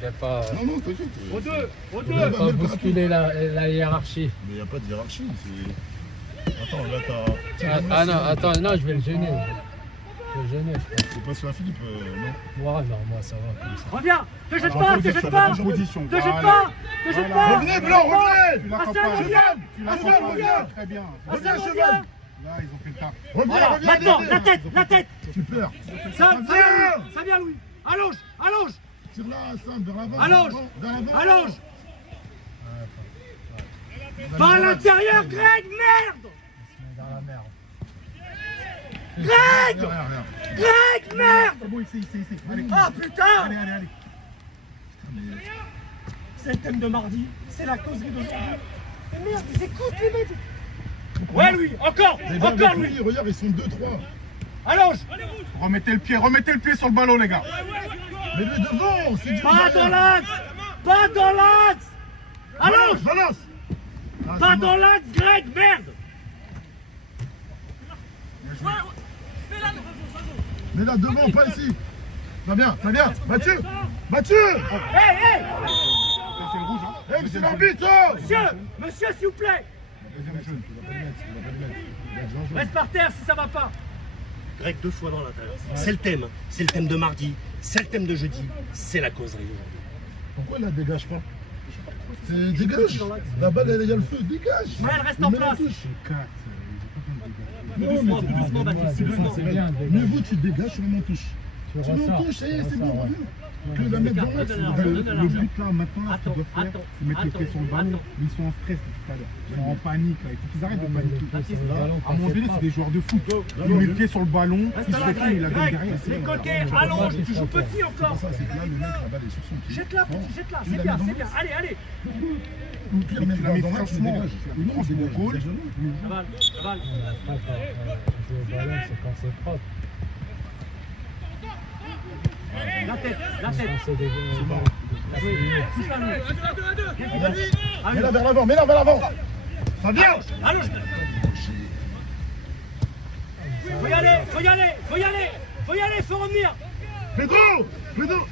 Il n'a pas Non, t'inquiète. Au deux. bousculé la hiérarchie. Mais il n'y a pas de hiérarchie. Attends, là, Attends, je vais le gêner. C'est pas sur la Philippe, non. Moi ça va comme ça. Reviens. Te jette Alors, pas. position. Revenez, Blanc, revenez. Hassan, reviens. Très bien. Hassan, Cheval. reviens. Là, ils ont fait le taf. Voilà, maintenant, la tête. Super. Ça vient, Louis. Allonge. Tire là, Hassan, vers l'avant. Allonge. Va à l'intérieur, Greg, merde. Dans la merde. Greg, merde. C'est bon, ici. Allez. Ah, putain. Allez. C'est le thème de mardi, c'est la causerie d'aujourd'hui. Mais merde, ils écoutent les mecs. Ouais, Louis, encore, Louis. Regarde, ils sont 2-3. Allonge. Remettez le pied sur le ballon, les gars. Mais le devant, c'est du Pas dans l'axe. Allonge. Balance. Pas dans l'axe, Greg, merde. Mais là, devant, pas ici. Ça vient. Mathieu. Hey. C'est le rouge, hein. Hey, c'est l'arbitre. Monsieur, s'il vous plaît. Deuxième jaune. Reste par terre si ça va pas. Greg, 2 fois dans l'intérieur. C'est le thème de mardi, c'est le thème de jeudi, c'est la causerie aujourd'hui. Pourquoi il la dégage pas? Dégage. La balle, il y a le feu, dégage. Ismaël, reste en place. Non, mais Doucement, Baptiste, doucement. mieux vaut tu dégages sur la touche. Tu Tu nous ressors. touches, ça y est, c'est Tu bon, ressors, reviens. ouais. Que la mettre dans Donne l'axe. l'argent, Le donne l'argent. but là maintenant, ce qu'ils doivent faire, Attends, c'est mettre les pieds sur le ballon. attends. Mais ils sont en stress tout à l'heure. Ils sont en panique là. Il faut qu'ils arrêtent de paniquer. Baptiste, À mon avis, c'est des joueurs de foot. Ils mettent le pied sur le ballon, Reste ils se là, reculent, ils la donnent Greg. derrière. Les coquets, allonge, tu joues petit encore. Ça, c'est que là, le mec, la balle est sur son pied. Jette-la, petit, jette-la. Tu C'est la bien, mets c'est dans bien. Allez, allez. Ou tu la mets Tu la mets dans l'axe, tu franchement, dégages. tu la mets franchement au goal. Aval, aval. Après, quand jouer au ballon, c'est quand c'est propre. La tête, la Quand tête. c'est des Pousse la nuit. Mets-la vers l'avant, mets-la vers l'avant. Ça vient. Allonge. Faut y aller, faut y aller, faut y aller. Faut y aller, faut revenir. Pedro, Pedro.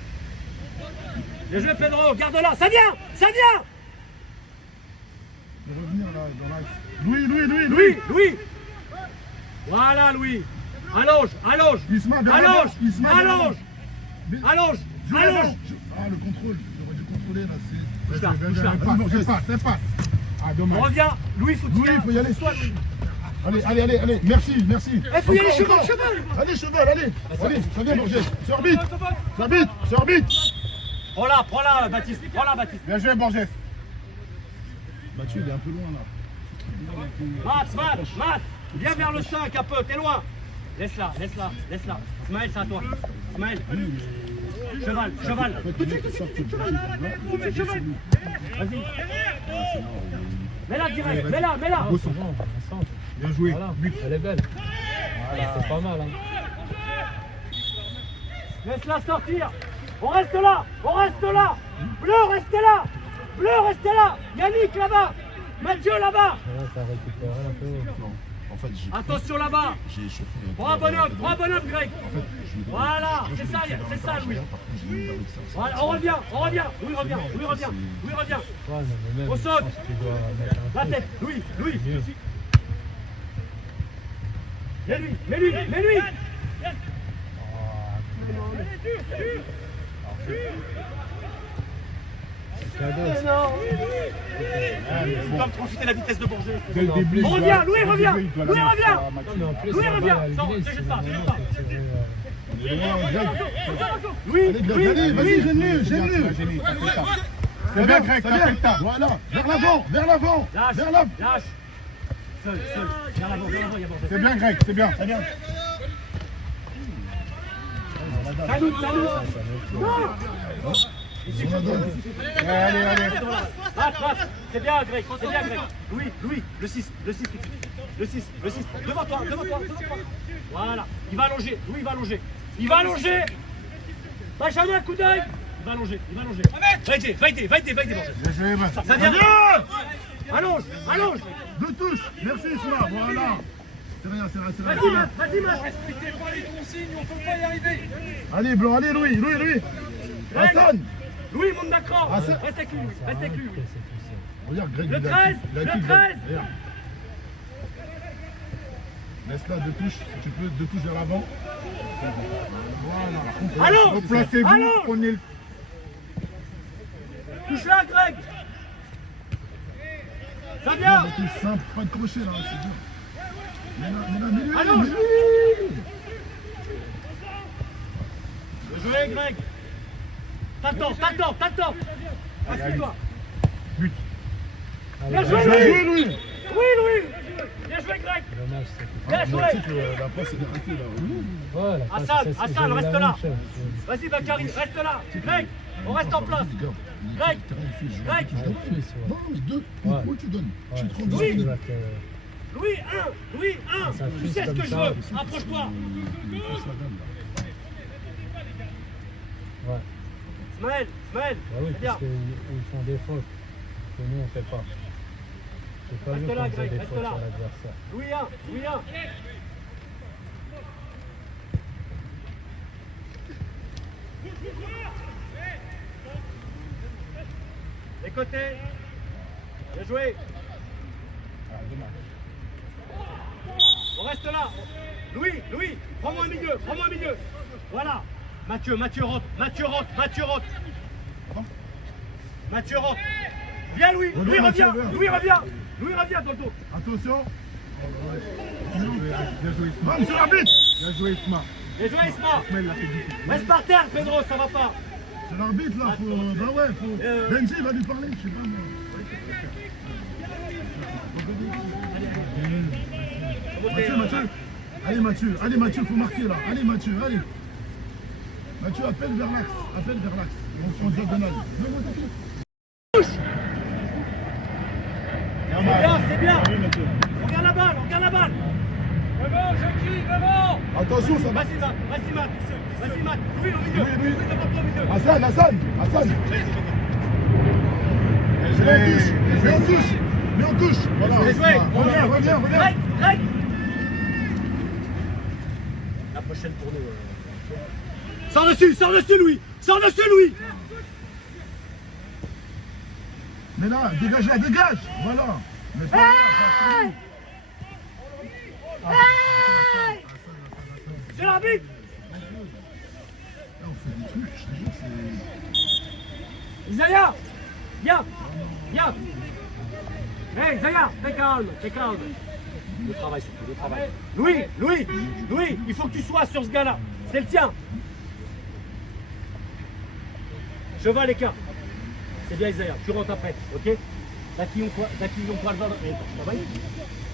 Bien joué, Pedro, garde-la. Ça vient, ça vient. De revenir là, dans l'axe. Louis. Louis, Louis. Voilà, Louis. Allonge, allonge. Isma, vers l'avant. Allonge, Isma, vers l'avant. allonge, allonge, Joue allonge. l'avant. Ah, le contrôle. J'aurais dû contrôler là, c'est. Bouge-la, bouge-la. C'est pas. Ah, On dommage. revient. Louis, faut Louis, il faut y aller. Allez. Merci. Eh, faut y aller, Encore, cheval, encore. cheval. Allez, cheval, allez. Allez, ça vient, Borges. Sur bite. Prends-la, Baptiste. Prends-la, Baptiste. Bien joué, Borges. Mathieu, il est un peu loin là. Matt, viens vers le 5 un peu, t'es loin. Laisse-la. Ismaël, c'est à toi. Ismaël. Cheval. Tout de suite, cheval. Vas-y. Mets-la direct, mets-la. Beau centre. Bien joué. Voilà, But. elle est belle. Voilà, c'est pas mal. Hein. Laisse-la sortir. On reste là. Bleu, restez là. Yannick, là-bas. Mathieu, là-bas. Voilà, ça récupère un peu. Non, en fait, Attention là-bas. j'ai échauffé. Prends un bonhomme, Greg. En fait, je lui donne- Voilà, moi, je c'est lui ça, donne c'est ça, un Louis. par contre, je lui donne avec ça. Voilà, on revient. Louis revient. Ouais, mais même, On je saute. pense que tu dois mettre un La truc. tête, Louis. Mieux. Mets lui. Cadeau. Il doit profiter de la vitesse de Bourges. Dès le début, On il revient, doit- Louis dès le revient. début, il doit la Louis mettre revient. à Mathieu. Non, mais en plus, Louis la revient. balle, elle Non, glisse, ne jette c'est pas. normal quand tu veux, Il est loin, Greg. Louis, Allez, vas-y, gêne-le. C'est bien, Greg, Ça t'as fait vient. le tas. Voilà, vers l'avant. lâche. Seul. Vers l'avant, il y a Bourges. C'est bien, Greg, c'est bien. Salut. Non. On la donne. Allez. Passe. C'est bien, Greg. Louis, le 6 tout de suite. Le 6. Devant toi. Voilà. Il va allonger. Louis, il va allonger. Benjamin, coup d'œil. Il va allonger. Va aider, Bourges. Bien joué, Mathieu. Ça vient. Allonge. Deux touches. Merci, Isma. Voilà. C'est rien. Vas-y, Matt. Allez, Blanc. Allez, Louis. Hassan. Louis, monte d'accord. Ah, ça- Reste avec lui. c'est tout ça. Regarde, Greg. Le il a 13, il a le qui, 13. Greg. Regarde. Laisse-la, deux touches. Si tu peux, deux touches vers l'avant. Voilà. Allons. Replacez-vous, Allons. prenez le... Touche-la, Greg. Ça vient. Des touches simples, pas de crochet là, c'est bien. Mais Allons. lui. Bien joué, Greg. T'attends. Assieds-toi. But. Bien Allez, joué, Bien joué, Louis. Louis. Oui. Bien joué, Greg. dommage, c'est tout. Bien joué. Tu sais que la passe est arrêtée là. Voilà, Hassan, reste là. Vas-y, Bakary, reste là. Greg, on reste en place. Greg. Non, mais deux. Ouais. Où tu donnes? Ouais, Tu te rends c'est disponible. vrai que- Louis, 1. Ça Tu fuse sais ce comme que je ça. veux. Approche-toi. Ouais. Ismaël. Bah oui, C'est bien. parce qu'ils font des fautes que nous on fait pas. J'ai pas Reste vu là, qu'on faisait Greg, des reste fautes là. sur l'adversaire. Louis 1. Les côtés. Bien joué. Ah, dommage. On reste là. Louis, prends-moi un milieu. Voilà. Mathieu rentre. Viens, Louis. Louis revient dans le dos. Attention. Bien joué, Isma. Vamos sur la bite. Bien joué, Isma. Bien joué, Isma. Mais il l'a fait du tout. Reste par terre, Pedro, ça va pas. C'est l'arbitre là, faut. Bah ouais, faut. Benji va lui parler, je sais pas moi. Mathieu. Allez Mathieu, faut marquer là. Allez Mathieu, allez. Mathieu, appelle vers l'axe. On se donne. C'est bien. Regarde la balle. Devant, Jackie, devant. Attention, ça va. Vas-y, Matt. Oui, au milieu. Oui. Devant toi, au milieu. Hassan. Mais on touche. Voilà. Bien joué. Reviens. Greg. La prochaine pour nous. Sors dessus, Louis. Mais là, dégage. Voilà. Mais pas là, C'est l'arbitre. on fait des trucs, je te jure, c'est... Isaiah, viens. Hey, Isaiah, t'es calme. Le travail surtout, Louis, il faut que tu sois sur ce gars-là. C'est le tien. Cheval écart. C'est bien Isaiah, tu rentres après, ok? D'acquillon quoi le va.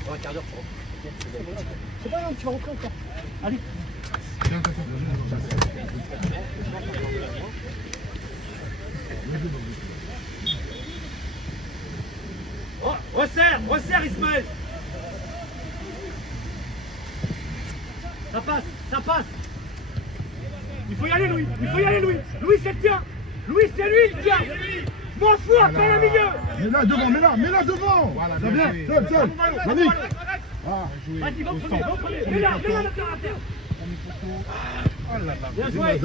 Dans un quart d'heure, tu rentres. C'est pas grave, tu vas rentrer encore. Allez. Oh, resserre Ismaël. Ça passe. Il faut y aller Louis. Louis c'est le tien. Louis c'est lui le tien. Je m'en fous, appelle un milieu. Mets là devant. Voilà, Ça bien vient, joué. seul. Yannick. Vas-y, va au premier. Mets-la à terre. Bien joué.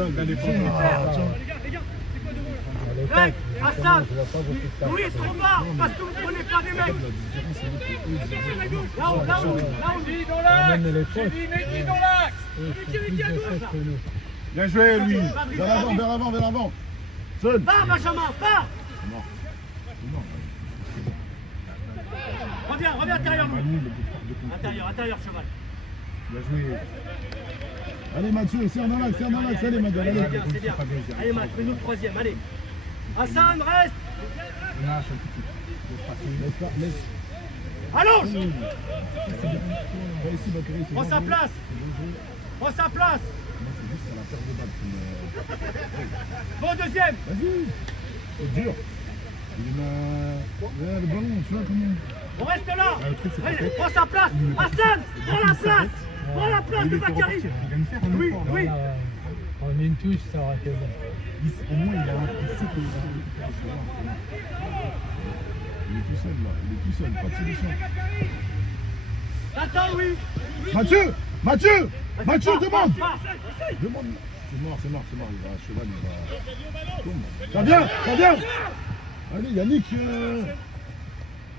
Greg, Hassan, Louis est trop bas parce que vous ne prenez pas des mecs. Là où. Ramène les fautes. Bien joué, lui. Vers l'avant. Seul. Pars, Benjamin, pars. Reviens intérieur, Louis. Intérieur, cheval. Bien joué. Allez Mathieu, serre dans l'axe, allez madame. C'est bien. Allez Matt, fais-nous le troisième, allez. Hassan, reste. Allonge. Prends sa place. Bon, deuxième. Vas-y. C'est dur. Le ballon, tu vois comment. On reste là. Allez, prends sa place. Hassan, prends la place de Bakary. Oui. En une touche, ça aurait été bon. Au moins, il sait que il est tout seul là, pas de solution. Attends, oui. Mathieu, demande. Pars. Demande. C'est mort, il va à cheval, il va... Ça vient. Allez, Yannick. Ah,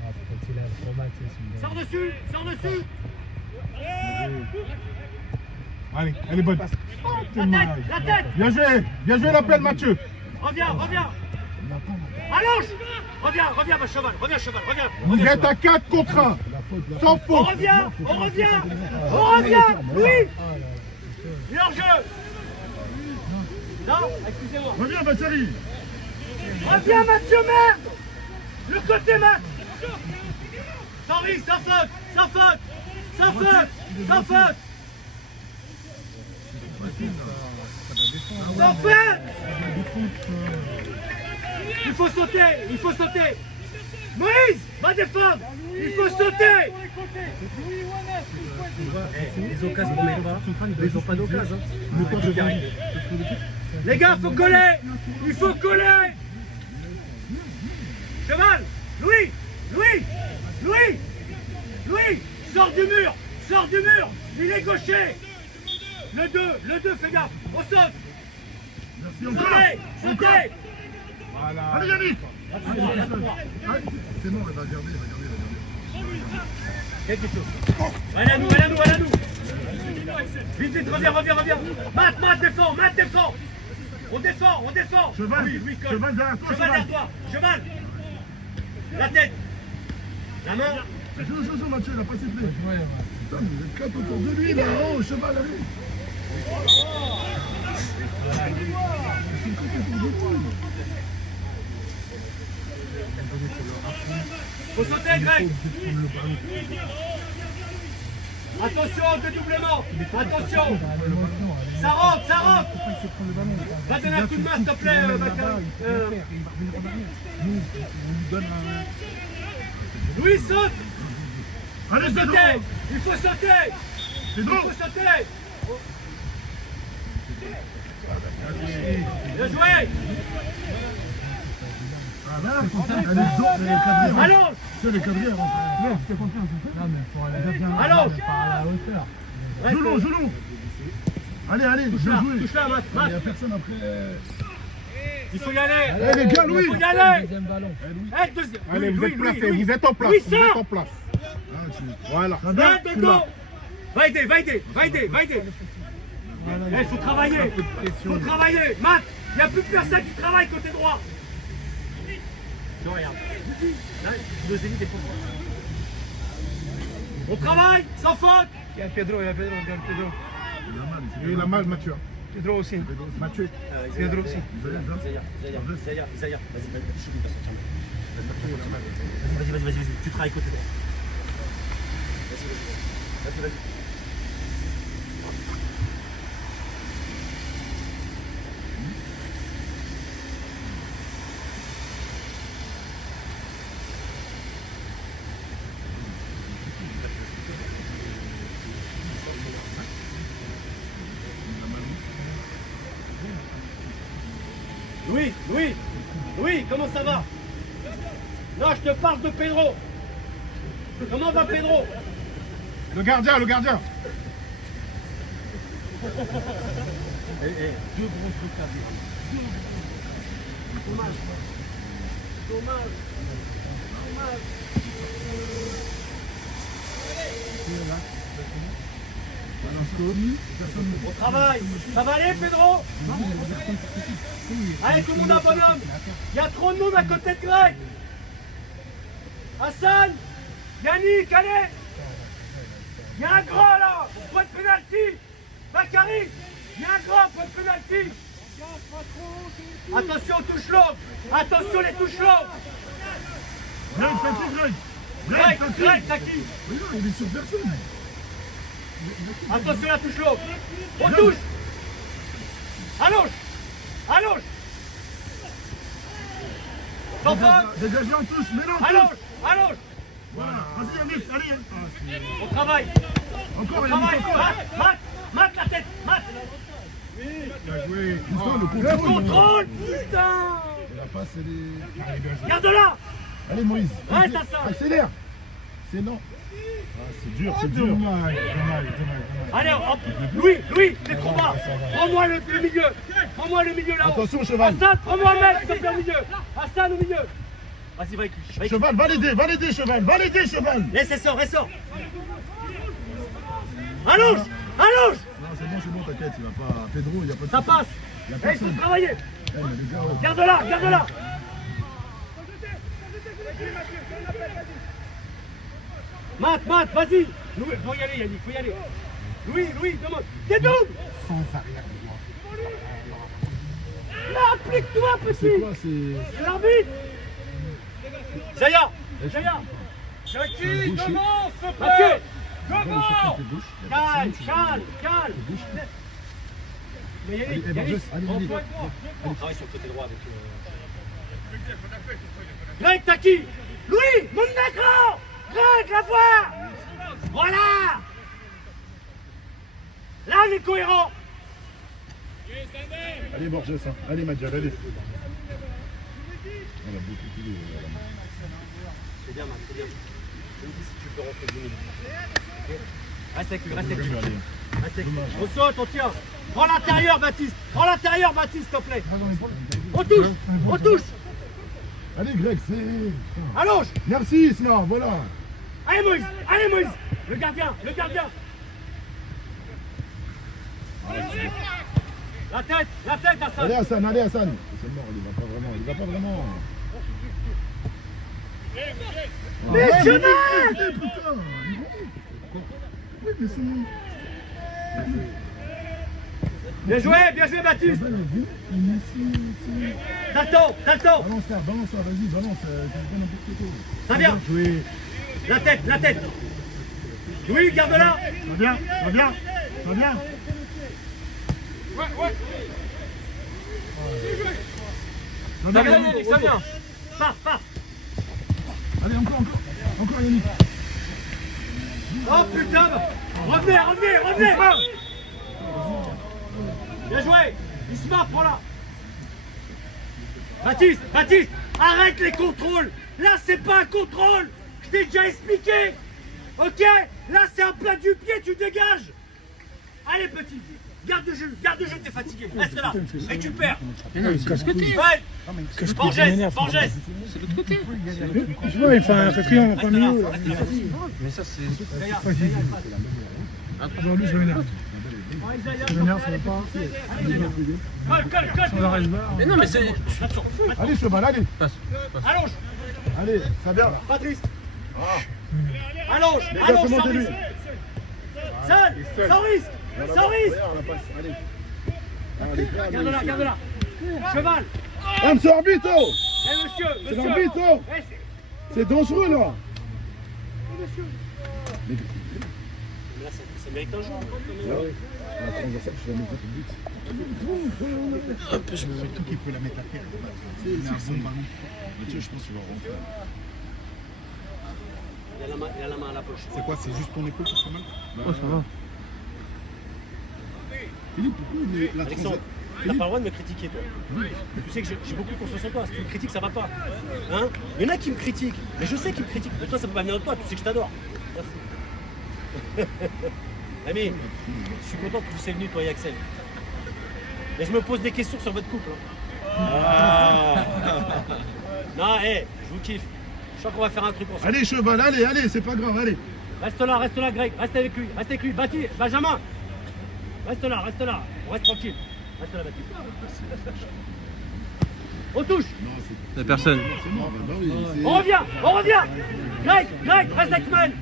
peut-être qu'il a le traumatisme. Sors dessus. Allez, elle est bonne. La tête. Bien joué l'appel, Mathieu. Reviens. Allonge. Reviens, ma cheval. Reviens. Vous êtes à 4 contre 1. Sans On faute. revient. Oui. Il est hors jeu. Non, excusez-moi. Reviens, Bakary. Reviens, Mathieu, merde. Le côté, Matt. Sans risque, sans faute. Il faut sauter. Moïse, va défendre. Il faut sauter. Les occasions qu'on met pas, ils n'ont pas d'occasion. Les gars, il faut coller. Cheval, Louis, sors du mur. Il est gaucher. Le 2, fais gaffe. On saute. Merci, Sautez. Voilà. Allez, Yannick. Allez, C'est bon, il va garder. quelque chose. Allez à nous. Vite, reviens. Matt, défends. On défend. Cheval, Oui, colle. cheval derrière toi, Cheval derrière toi. Cheval. La tête. La main. Joue, Mathieu, il a pas sifflé. Putain, mais vous êtes 4 autour de lui, là. Oh, cheval, allez. Faut sauter, Greg. Attention au dédoublement. Attention. Ça rentre, ça rentre. Va donner un coup de main, s'il te plaît, Bakary. Louis, saute. Allez, Il faut Pedro. sauter. Il faut sauter. Il Pedro. faut sauter. Bien joué. Allonge. C'est les cadriers. Non, je te confiance. Non, mais pour aller bien Allonge. à la hauteur. Joue-long, joue-long. Allez, allez, je vais jouer. Touche-la, Matt. Il n'y a personne après. Il faut y aller. Allez, les gars, Louis. Il faut y aller. Deuxième ballon. Hey, deuxième. Allez, vous Louis, êtes placés, Louis, vous êtes en place, Louis, vous êtes sors. en place. Ah, Voilà. Viens, Dédo. Va aider, va aider, va aider, va aider. Il faut travailler. Faut travailler. Matt, il n'y a plus personne qui travaille côté droit. Non, regarde. Là, le zénith est pour moi. On travaille, sans faute. Il y a Pedro, regarde Pedro. Il a mal, Mathieu. Pedro aussi. Mathieu. Pedro aussi. Zaya, vas-y, tu travailles côté droit. Vas-y. Louis, comment ça va? Non, je te parle de Pedro. Comment va Pedro? Le gardien. Deux gros trucs à dire. Dommage. On travaille. Ça va aller, Pedro? Allez, tout le monde un bonhomme. Il y a trop de monde à côté de Greg. Hassan, Yannick, allez. Il y a un grand là, point de pénalty. Bakary, il y a un grand point de pénalty. Attention aux touches longues. Attention les touches longues. Greg, t'as qui, Greg? Greg, t'as qui? Mais non, il est sur personne. Attention à la touche longue. On touche. Allonge. Sans faute. Dégagez en touche, mais non. Allonge. Voilà, vas-y, Yannick, allez. On travaille. Encore, On Yannick, travaille. encore. Mate la tête. Mate. Bien joué. Putain, Le contrôle, putain. La passe, elle est... Garde-la. Allez, Moïse. Reste à ça. Accélère. C'est non. Ah, c'est dur, c'est dur. Dommage. Allez, hop. Louis, t'es trop bas. Prends-moi le milieu. Prends-moi le milieu là-haut. Attention, cheval. Hassan, prends-moi un mec, s'il te plaît, au milieu. Hassan, au milieu. Vas-y, va avec lui. Cheval, va l'aider, cheval. Laisse, sort. Allonge. Non, c'est bon, t'inquiète, il va pas. Pedro, il n'y a pas de. Ça passe. Il y a Il faut personne. travailler. Eh, mais les gars, oh. Garde-la. Matt, vas-y. Faut y aller, Yannick, faut y aller. Louis, demande. Dédouble. Là, applique-toi, petit. C'est quoi, c'est. C'est l'arbitre. Zaya. Jackie, commence, s'il te plaît. Calme. Mais Yannick, Allez. on travaille sur le côté droit avec Greg, t'as qui? Louis, monte d'écran. Greg, la voix. Voilà. Là, on est cohérent. Allez, Borges, hein. Allez, Madjal, allez. On a beaucoup plus. C'est bien, Matt, c'est bien. Je me dis si tu peux rentrer 2 minutes. Reste avec lui. Reste avec lui. On saute, on tient. Prends l'intérieur, Baptiste, s'il te plaît. On touche. Allez, Greg, c'est. Allonge. Merci, Isma, voilà. Allez, Moïse. Le gardien. La tête, Hassan. Allez, Hassan. C'est mort, il va pas vraiment. Mais Ah, cheval. putain. Oui, mais c'est. Bien joué Baptiste. T'as le temps. Balance ça, vas-y, balance. C'est pas n'importe quoi. Très bien. Jouer. La tête. Louis, garde-la. Ça vient. Ça vient. Pars. Allez, encore, Yannick. Oh putain. Revenez. Bien joué. Isma, prends-la. Baptiste, arrête les contrôles. Là, c'est pas un contrôle. Je t'ai déjà expliqué. Ok. Là, c'est un plat du pied, tu dégages. Allez, petit. Garde de jeu, t'es fatigué. Reste là. Récupère. Ouais. Borges. C'est de l'autre côté. Je vois, il fait un quatrième en plein milieu. Mais ça, c'est. Aujourd'hui, je m'énerve. Je m'énerve, ça va pas. Colle. Mais non, mais c'est. Allez, cheval, allez. Allonge. Allez, ça vient. Patrice. Allonge, Demandez-lui. Seul, sans risque. Allez. Garde-la. Cheval. C'est arbitre. Eh monsieur. C'est l'arbitre. C'est dangereux, là. Là, ça mérite un jour. Surtout qu'il peut la mettre à terre. C'est un bon ballon. Mais je pense qu'il va rentrer. Il a la main à la poche. C'est quoi? C'est juste ton épaule qui fait mal? Oh, ça va. Philippe, pourquoi la Alexandre, t'as pas le droit de me critiquer, toi. Tu sais que j'ai beaucoup confiance en toi. Si tu me critiques, ça va pas. Hein? Il y en a qui me critiquent. Mais je sais qu'ils me critiquent. Mais toi, ça peut pas venir de toi. Tu sais que je t'adore. Merci. Ami, je suis content que vous soyez venus, toi et Axel. Mais je me pose des questions sur votre couple. Non, je vous kiffe. Je sens qu'on va faire un truc ensemble. Allez, cheval, allez, c'est pas grave, allez. Reste là, Greg. Reste avec lui. Benjamin. Reste là. On reste tranquille. Reste là, Baptiste. On touche. Il y a personne. C'est mort, bah oui. On revient. Greg, reste avec Smaël.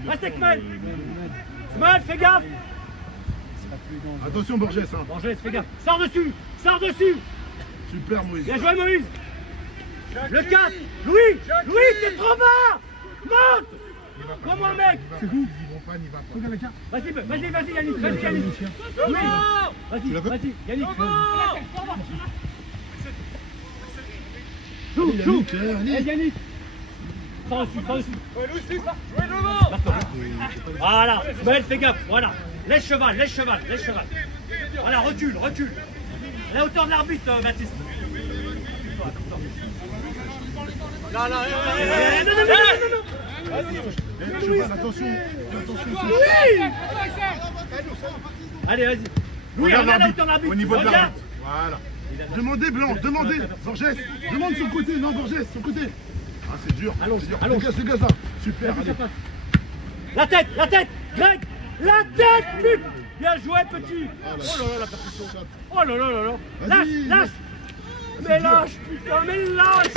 Smaël, fais gaffe. Attention, Borges. Hein. Borges, fais gaffe. Sors dessus. Super, Moïse. Bien joué, Moïse. Le 4. Louis, t'es trop bas. Monte. Prends-moi, mec. C'est où? Ils vont pas, n'y va pas. Regarde la carte. Vas-y, Yannick. Vas-y, Yannick. Joue. Allez. Yannick. Sans dessus. Voilà, Smaël, fais gaffe. Voilà. Laisse cheval. Voilà, recule. À la hauteur de l'arbitre, Baptiste. Non. Cheval, attention. Oui. Allez, vas-y. Louis, Regarde regarde à la l'arbitre, hauteur de l'arbitre. au niveau de Regarde. l'arbitre. Voilà. Demandez, Blanc, demandez. Borges, demande sur le côté. Non, Borges, sur le côté. Ah, c'est dur. Allonge. Dégage là. Super, allez. La tête, Greg. La tête, putain. Bien joué, petit. Oh là là, la percussion. Oh là là. Vas-y, Lâche. Mais lâche, putain, lâche,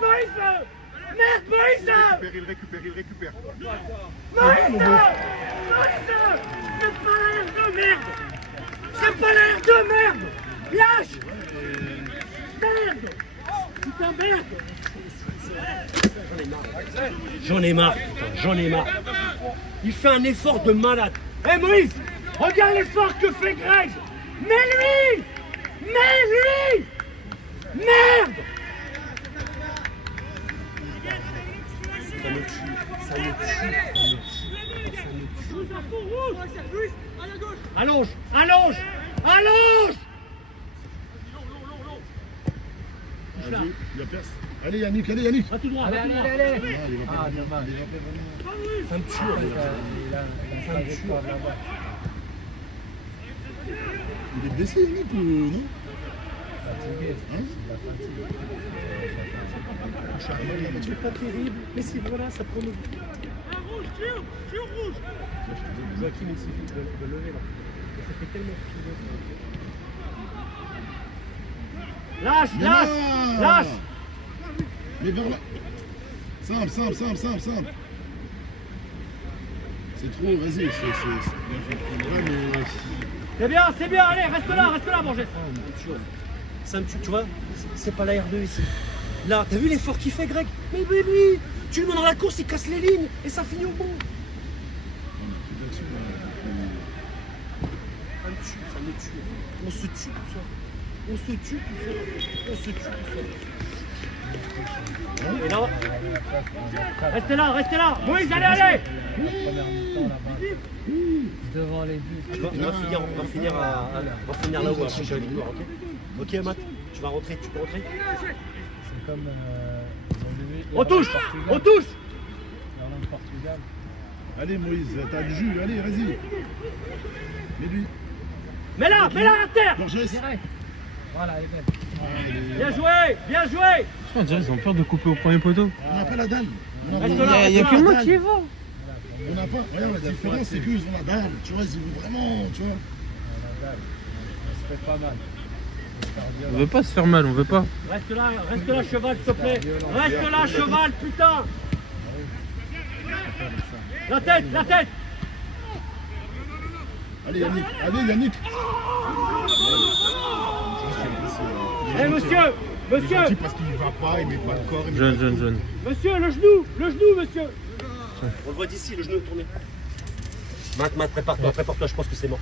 Moïse. Merde, Moïse. Il récupère. Moïse. C'est pas l'air de merde. Lâche. Merde. Putain, merde. J'en ai marre. Il fait un effort de malade. Hé Moïse, regarde l'effort que fait Greg. Mais lui. Merde. Ça me tue. Allonge. Vas-y, il a perce. Allez, Yannick. Va tout droit. Allez. Ah, dommage. Ça me tue. Il est blessé, Yannick, ou non? C'est pas terrible, mais c'est voilà, ça prend. Un rouge, tire rouge. Joachim, il suffit de lever là. Ça fait tellement de lâche. Mais vers là. Simple. C'est trop, vas-y. Ouais, mais... C'est bien, allez, reste là, Borges. Sam, tu vois, c'est pas la R2 ici. Là, t'as vu l'effort qu'il fait, Greg? Mais lui, tu le mets dans la course, il casse les lignes et ça finit au bon. Ça me tue. On se tue tout ça. Et là, restez là. Moïse, allez. Devant les buts. On va finir là-haut à chercher la victoire, ok? Ok, Matt, tu peux rentrer. C'est comme. On touche. Irlande, Portugal. Allez Moïse, t'as le jus, allez, vas-y. Mets-lui. Mets là, à terre. Borges. Direct. Voilà, elle est belle. Bien joué. On dirait qu'ils ont peur de couper au premier poteau. On n'a pas la dalle. Reste là, Il n'y a que moi qui est va. On n'a pas. Regarde, la différence, c'est qu'ils ont la dalle. Tu vois, ils vont vraiment, tu vois. Ça se fait pas mal. On veut pas se faire mal, on veut pas. Reste là, cheval, s'il te plaît. Reste là, cheval, putain. La tête. Allez Yannick. Eh monsieur. Gentil parce qu'il va pas, il met pas le corps. Jeune. Monsieur, le genou, monsieur. On le voit d'ici, le genou est tourné. Matt, prépare-toi, je pense que c'est mort.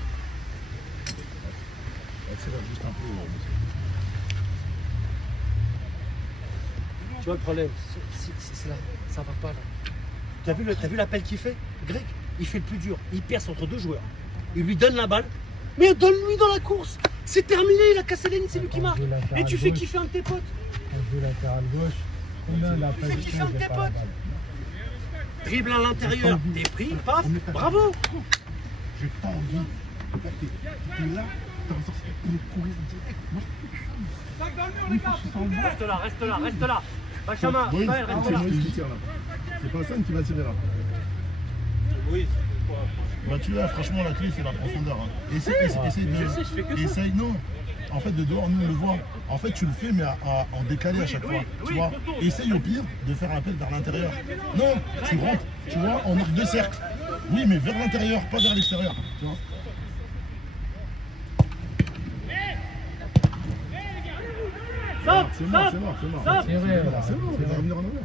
Accélère juste un peu. Tu vois le problème, c'est là, ça va pas là. T'as vu l'appel qu'il fait, Greg? Il fait le plus dur, il perce entre deux joueurs. Il lui donne la balle, mais donne-lui dans la course. C'est terminé, il a cassé les lignes, c'est lui qui marque. Et tu fais kiffer un de tes potes. On joue latéral gauche. Combien d'appels? Fais kiffer un de tes potes. Dribble à l'intérieur, t'es pris, paf, bravo. J'ai pas envie. T'es là, t'as en sorte de courir direct. Moi, Reste là. Benjamin, Moïse, Ismaël, reste c'est là. Moïse qui tire là. C'est pas Hassan qui va tirer là. Oui. Bah tu vois, franchement, la clé c'est la profondeur. Hein. Essaye, non. En fait, de dehors, nous on le voit. En fait, tu le fais, mais en décalé à chaque fois. Tu vois. Essaye au pire de faire appel vers l'intérieur. Non, tu rentres, tu vois, en arc de cercle. Oui, mais vers l'intérieur, pas vers l'extérieur. Tu vois. C'est mort. Tiré, là. C'est mort, il va revenir en arrière.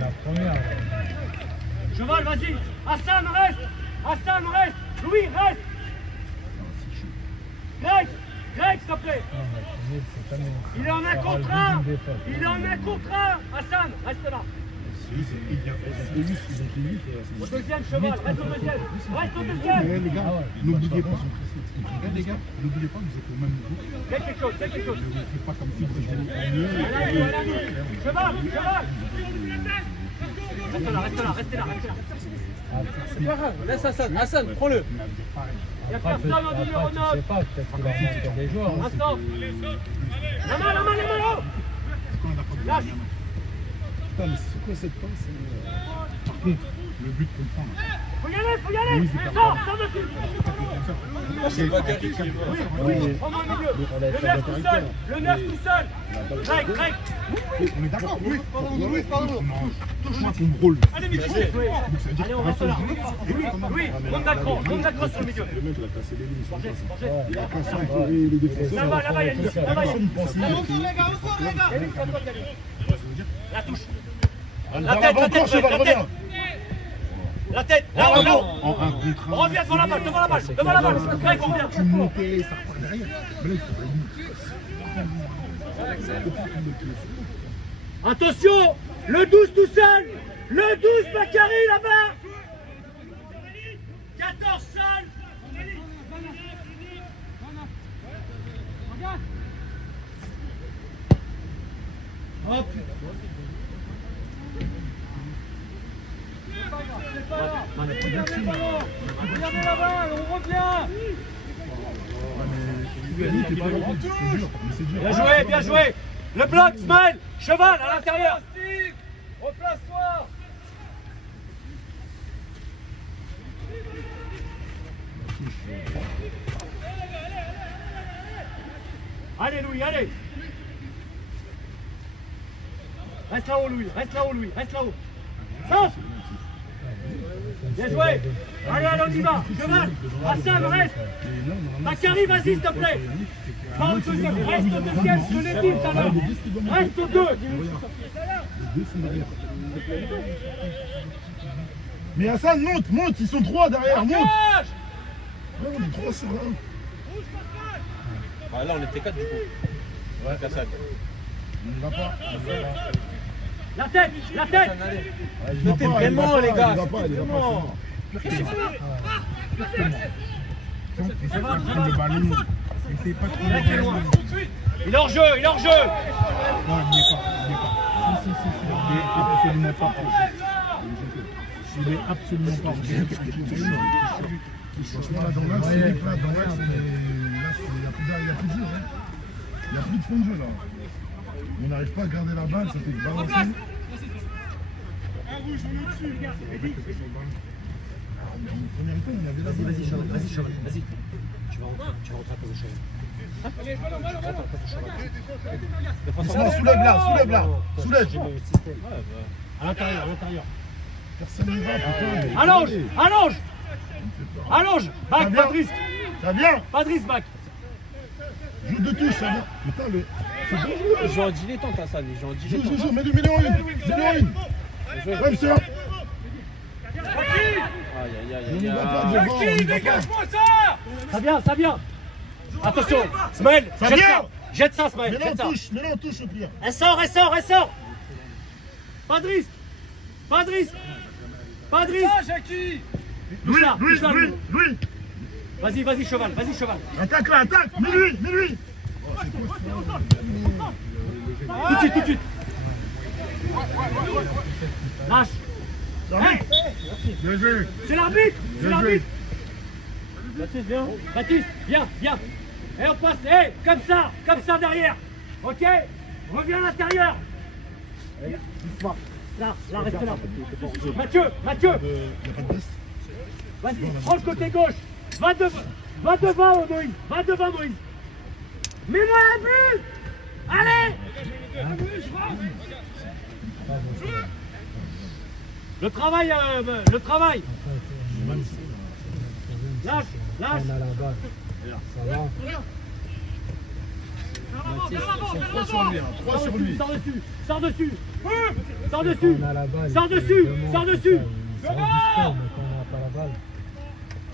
La première. Cheval, vas-y. Hassan, reste. Louis, reste. Greg, s'il te plaît. Il est en un contre un. Hassan, reste là. Au deuxième, cheval, reste au deuxième. Les gars, n'oubliez pas son principe. Les gars, n'oubliez pas que vous êtes au même niveau. Fais quelque chose. Ne faites pas comme si vous étiez mieux. Cheval. Restez là. Laisse Hassan, prends-le. Il n'y a personne au numéro 9. Je sais pas, peut-être qu'il va manquer des joueurs. Instant. La main, oh. Lâche. Putain, mais c'est quoi cette passe? Par contre, le but qu'on prend là. Faut y aller. Sors dessus. C'est pas Gary qui est Oui, prends-moi au milieu. Le 9 tout seul. Greg. On est d'accord, oui, pardon. Touche-moi ton rôle. Allez, vite. Allez, on reste là. Oui, monte d'accro sur le milieu. Le mec, il a cassé les lignes. Borges. Il a cassé les défenseurs. Là-bas, Yannick. Personne pensait. Yannick, c'est à toi, Yannick. La touche. La tête. La tête, là, En un on contre un. revient devant la balle. Greg, on revient. Tu montais, ça repart derrière. Mais là, il faut pas Attention, le 12 tout seul. Le 12 Bakary là-bas. 14 seul. Oh putain. Regardez la balle, on revient. Bien joué. Le bloc, Smile. Cheval à l'intérieur. Replace-toi. Allez Louis, allez. Reste là-haut Louis, reste là-haut. Centre. Bien joué. Allez, allez, on y va. Cheval. Hassan, reste. Bakary, vas-y, s'il te plaît. Pas au deuxième. Reste au deuxième. Je l'ai dit tout à l'heure. Reste aux deux. Mais Hassan, monte, ils sont 3 derrière, monte. Ouais, on est 3 sur 1. Ah, là, on était 4 du coup. Ouais, Kassak. On ne va pas. La tête, la tête. Mettez vraiment, les gars, Il va pas, il va pas. Essaye pas de prendre le ballon. Essaye pas de prendre le ballon. Il est hors jeu, il est hors jeu. Non, il n'y est pas. Si. Il est absolument pas hors jeu. Il est absolument pas hors jeu. Franchement, là, dans l'axe, c'est plat. Dans l'axe, il n'y a plus de jeu. Hein. Il n'y a plus de fond de jeu, là. On n'arrive pas à garder la balle, ça fait balancer. En première temps, on avait la balle. Vas-y, Cheval, vas-y. Tu vas rentrer à cause de Cheval. Non, soulève là. Soulève. À l'intérieur. Personne n'y va, putain. mais- Allonge. Back, pas de risque. Ça vient. Pas de risque, back. Joue de touche, ça vient. Putain, c'est bon. Ils jouent en dilettante, Hassan. Ils jouent en dilettante. Joue, mets-le en une. Ouais, monsieur. Aïe, On n'y va pas devant, on n'y va pas. Ça vient. Attention. Smaël, Ça jette vient. ça. Jette ça, Smaël. Mets-le Jette ça. en touche au pire. Elle sort. Pas de risque. Louis. Vas-y, cheval. Attaque là, mets lui. Tout de suite. Lâche. Hey, Bien joué. c'est l'arbitre. Baptiste, viens. Baptiste, viens. Et on passe, comme ça derrière. Ok. Reviens à l'intérieur. Là, reste là. Mathieu. Il n'y a pas de test. Vas-y, prends le côté gauche. Va devant, Moïse. Mets-moi un but. Allez. Le travail. Lâche. On a la balle. Ça va. 3 sur lui. Sors dessus. On a la balle. Sors dessus. C'est hors du sport, mais quand on n'a pas la balle.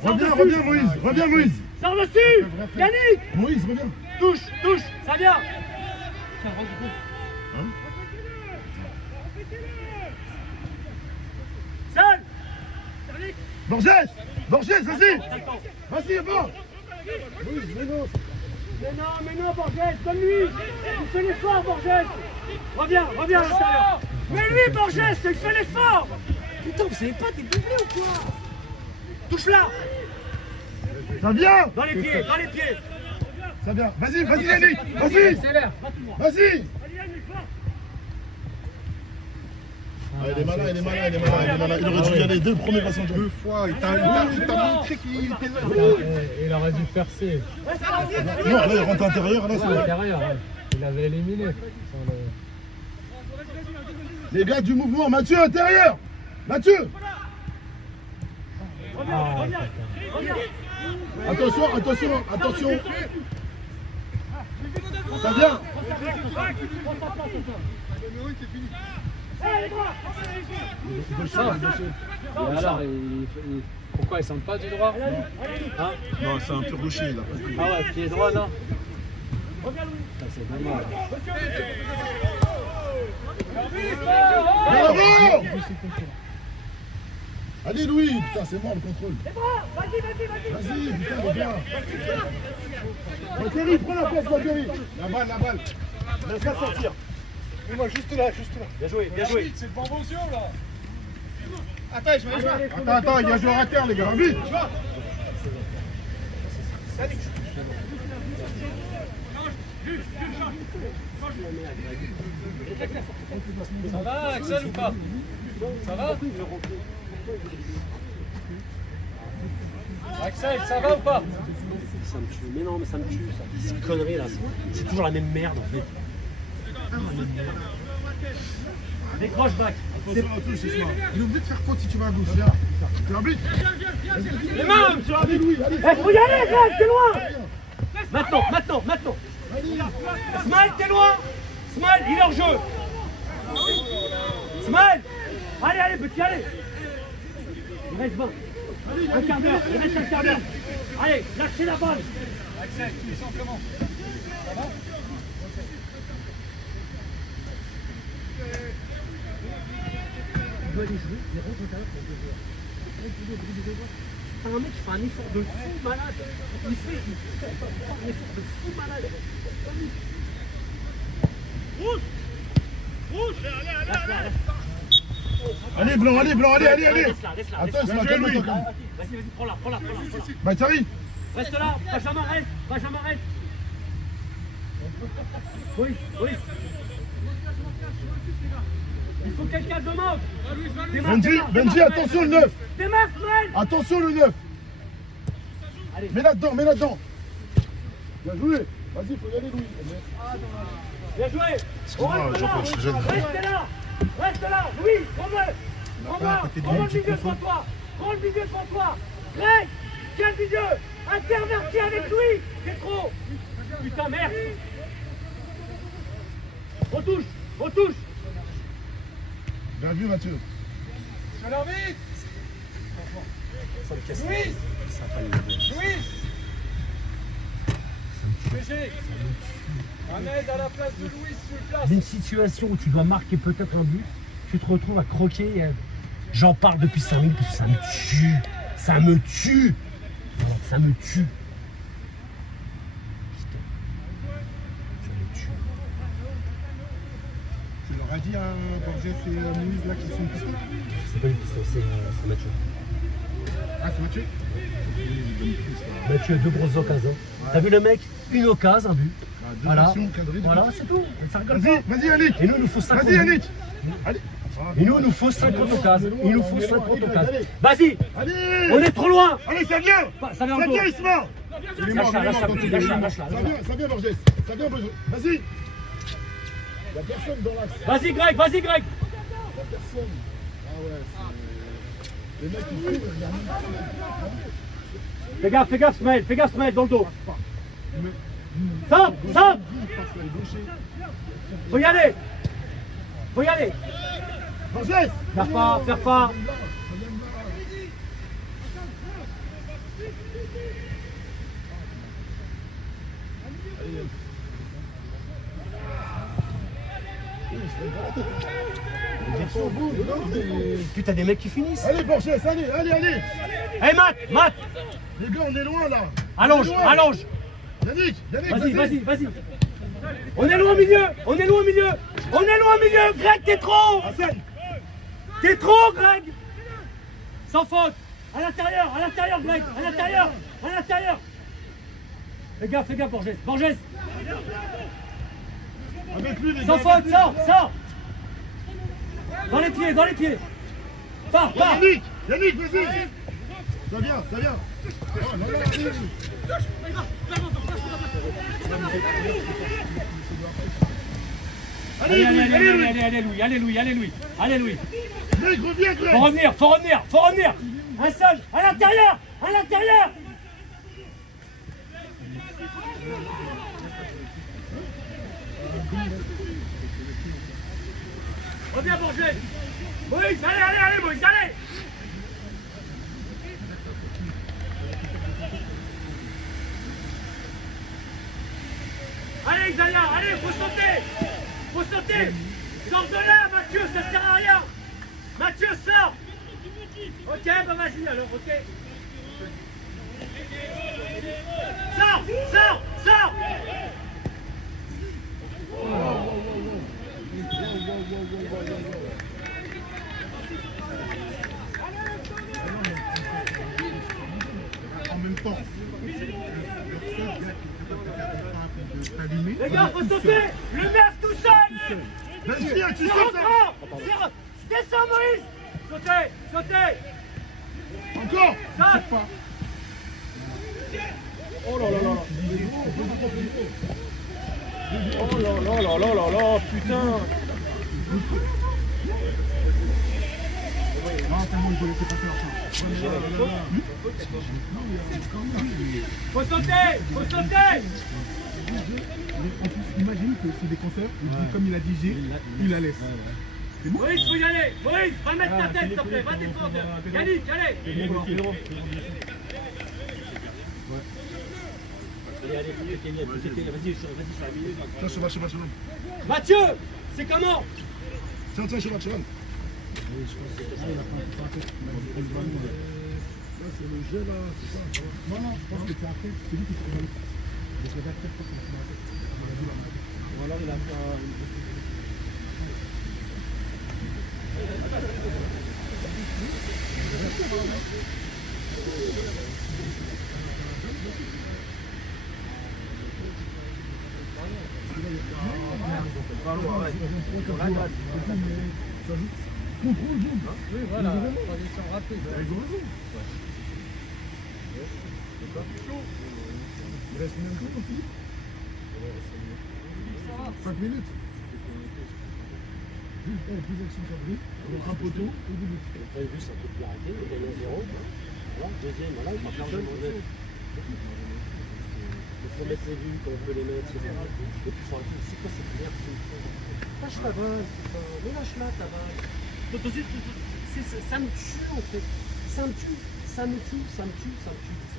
Reviens, Moïse. Sors dessus. Yannick. Moïse, reviens. Touche. Ça vient. Seul. Borges, vas-y. Vas-y, bon. Mais non, Borges, donne-lui. Il fait l'effort, Borges. Reviens à l'intérieur. Mais lui, Borges, il fait l'effort. Putain, vous savez pas, t'es doublé ou quoi? Touche-la. Ça vient. Dans les pieds. Ça vient. Vas-y, Yannick. Vas-y. Ah, il est malin. Il aurait dû y aller 2 premiers passages. 2 fois. Il t'a montré qu'il était là. Il aurait dû percer. Non, là, il rentre intérieur. Là, À l'intérieur, ouais. Il avait éliminé. Les gars du mouvement, Mathieu, intérieur. Mathieu. Reviens. Attention. Ça vient. Pourquoi ils sentent pas du droit? Non, c'est un peu gaucher, là. Ah ouais, pied droit, non? Ça, c'est dommage. Bravo. Allez, Louis. Putain, c'est mort le contrôle. Vas-y, putain, les gars. Bakary, prends la place, Bakary. La balle. Laisse-la sortir. Moi, juste là. Bien joué. Attends, il y a joueur à terre, les gars. Vite. Ça va, Axel, ou pas? Ça va? Axel, ça va ou pas? Ça me tue. Mais non, mais ça me tue. Ces conneries là. C'est toujours la même merde en fait. Décroche, back. Attention à la touche, Isma. Il est obligé de faire faute si tu vas à gauche. Tu l'arbitre. Les mains, monsieur Allez, l'arbitre. Louis, allez. Faut y aller, Greg, t'es loin. Maintenant. Smile, t'es loin. Smile, il est hors jeu. Smile. Allez, petit, allez. Il reste 20. Un quart d'heure, il reste un quart d'heure. Allez, lâchez la balle. Axel, tout simplement. Ça va? Il doit aller jouer, il rentre tout à l'heure pour 2 heures. T'as un mec qui fait un effort de fou malade. Il fait un effort de fou malade. Allez, Blanc, allez. Laisse-la. Attends, Isma, calme-toi. Vas-y, prends-la. Bah, t'arrives. Reste là, Benjamin, reste. Boris. Il faut quelqu'un demande. Benji, attention le 9. Démarre, Smile. Attention le 9. Allez. Mets là-dedans. Bien joué. Vas-y, faut y aller, Louis. Bien joué. Excuse-moi, Jean-Paul, je suis jeune. Reste là, Louis, prends-le le milieu devant toi. Prends le milieu devant toi. Greg, tiens le milieu. Intervertis avec Louis. C'est trop. Putain, merde. Retouche. Bien vu, Mathieu. Sur l'arbitre. Louis. GG. Ahmed à la place de Louis sur le place. D'une situation où tu dois marquer peut-être un but, tu te retrouves à croquer. J'en parle depuis 5 minutes parce que ça me tue. Ça me tue. Tu leur as dit à Borges et Moïse là qu'ils sont pistons. C'est pas une question, c'est Mathieu. Ah, c'est Mathieu. Mathieu, 2 grosses occasions. T'as vu le mec? Une occasion, un but. Deux actions cadrées. Voilà, c'est tout. Ça rigole pas. Vas-y, Yannick. Et nous, il nous faut 50 Vas-y, Yannick. Allez. Et nous, il nous faut 50 occasions. Il nous faut 50 occasions. Vas-y, Allez. on est trop loin. Allez, ça vient. Ça vient encore. Isma. Il est mort, Lâche-la, quand tu lâche-la, l'es. lâche-la. Ça vient, Borges. Vas-y. Il n'y a personne dans l'axe. Vas-y, Greg. Il n'y a personne. Ah ouais, c'est... Les mecs, ils courent, il y a même pas. Fais gaffe, Smile, dans le dos. Simple. Faut y aller. Borges. Faire pas. Puis t'as des mecs qui finissent. Allez, Borges, allez. Hey, Matt. Les gars, on est loin là. Allonge. Yannick, Vas-y. On est loin au milieu. Greg, t'es trop. T'es trop, Greg. Sans faute. À l'intérieur, Greg. À l'intérieur. Fais gaffe, Borges. Avec lui, les Sans gars. faute, sors. Dans les pieds. Pars. Yannick, vas-y. Ça vient. Oh là là, allez. Allez, Louis. Greg, reviens, Greg. Faut revenir. Un seul. À l'intérieur. Reviens, Borges. Moïse, allez, Moïse, allez. Allez, Xavier, faut sauter. Sors de là, Mathieu, ça sert à rien. Mathieu, sors. Ok, bah vas-y alors, ok. Sors. En même temps. Les gars, faut sauter. Le neuf tout seul. Vas-y, tu C'est sautes. rentrant. Descends, Moïse. Sautez. Encore. Saute. Oh là là, putain. Non, c'est bon, il faut laisser passer leur chance. Faut sauter! Faut sauter! En plus, imagine que c'est des concerts où, comme il a dit G, il la laisse. Maurice, faut y aller! Maurice, va mettre ta tête, s'il te plaît, va défendre! Yannick, allez! Tiens, cheval. Mathieu, c'est comment? Tiens, cheval. Là, c'est le jeu là, c'est ça. Non, je pense que c'est après. C'est lui qui fait mal. Parce que d'après, je pense qu'il a fait la tête. Ou alors il a fait un. Oui, voilà, transition rapide. Il reste combien de temps, Philippe 5 minutes. Juste plus d'action cadrée, un poteau, et des buts. Vous avez vu, ça peut plus arrêter, il gagne à 0. Voilà, deuxième, voilà, il va faire le mauvais. Il faut mettre les buts, quand on peut les mettre, etc. Et puis il faut arrêter, c'est quoi cette merde? Lâche ta balle, putain, mais lâche-la ta balle. Ça me tue en fait, ça me tue.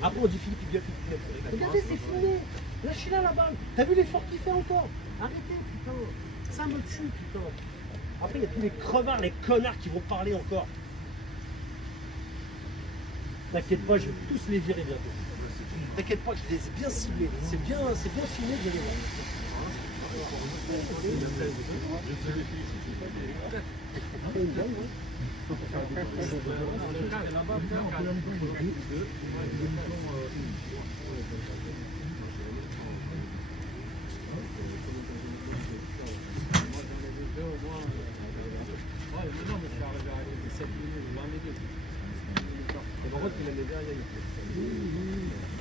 Après on dit Philippe, il vient Philippe. Regardez, c'est fini. Lâchez-la la balle. T'as vu l'effort qu'il fait encore? Arrêtez, putain. Ça me tue, putain. Après, il y a tous les crevards, les connards qui vont parler encore. T'inquiète pas, je vais tous les virer bientôt. T'inquiète pas, je les ai bien ciblés. C'est bien filmé, vous allez voir.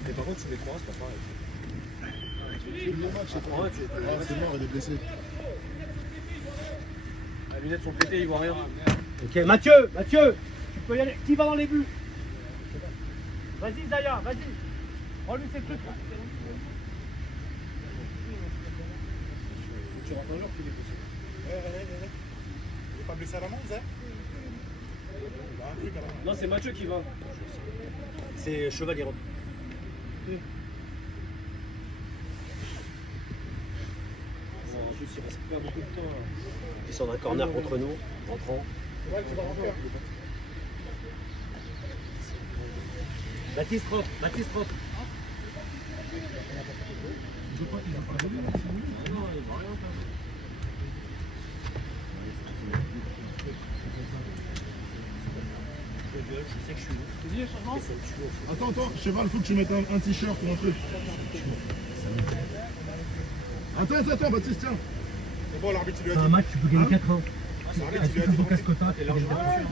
Mais par contre, tu les croises, c'est pas pareil. C'est mort, il est blessé. Les lunettes sont pétées, ils voient rien. Ok, Mathieu, tu peux y aller. Qui va dans les buts? Vas-y, Zaya, vas-y. Prends-lui ses trucs. Tu rentres en l'heure, Philippe aussi. Il n'est pas blessé à la main, ça? Il a un truc à la main. Non, c'est Mathieu qui va. C'est Chevalier. En plus, il reste pas beaucoup de temps. Ils sont d'un corner contre nous, entrant. Ouais, tu vas rentrer. Baptiste propre. Je crois qu'il va pas donner. Attends, cheval, faut que tu mettes un t-shirt ou un truc. Attends, Baptiste, tiens. C'est bon, l'arbitre, il lui a dit. Un match, tu peux gagner 4 ans. L'arbitre, il lui a dit.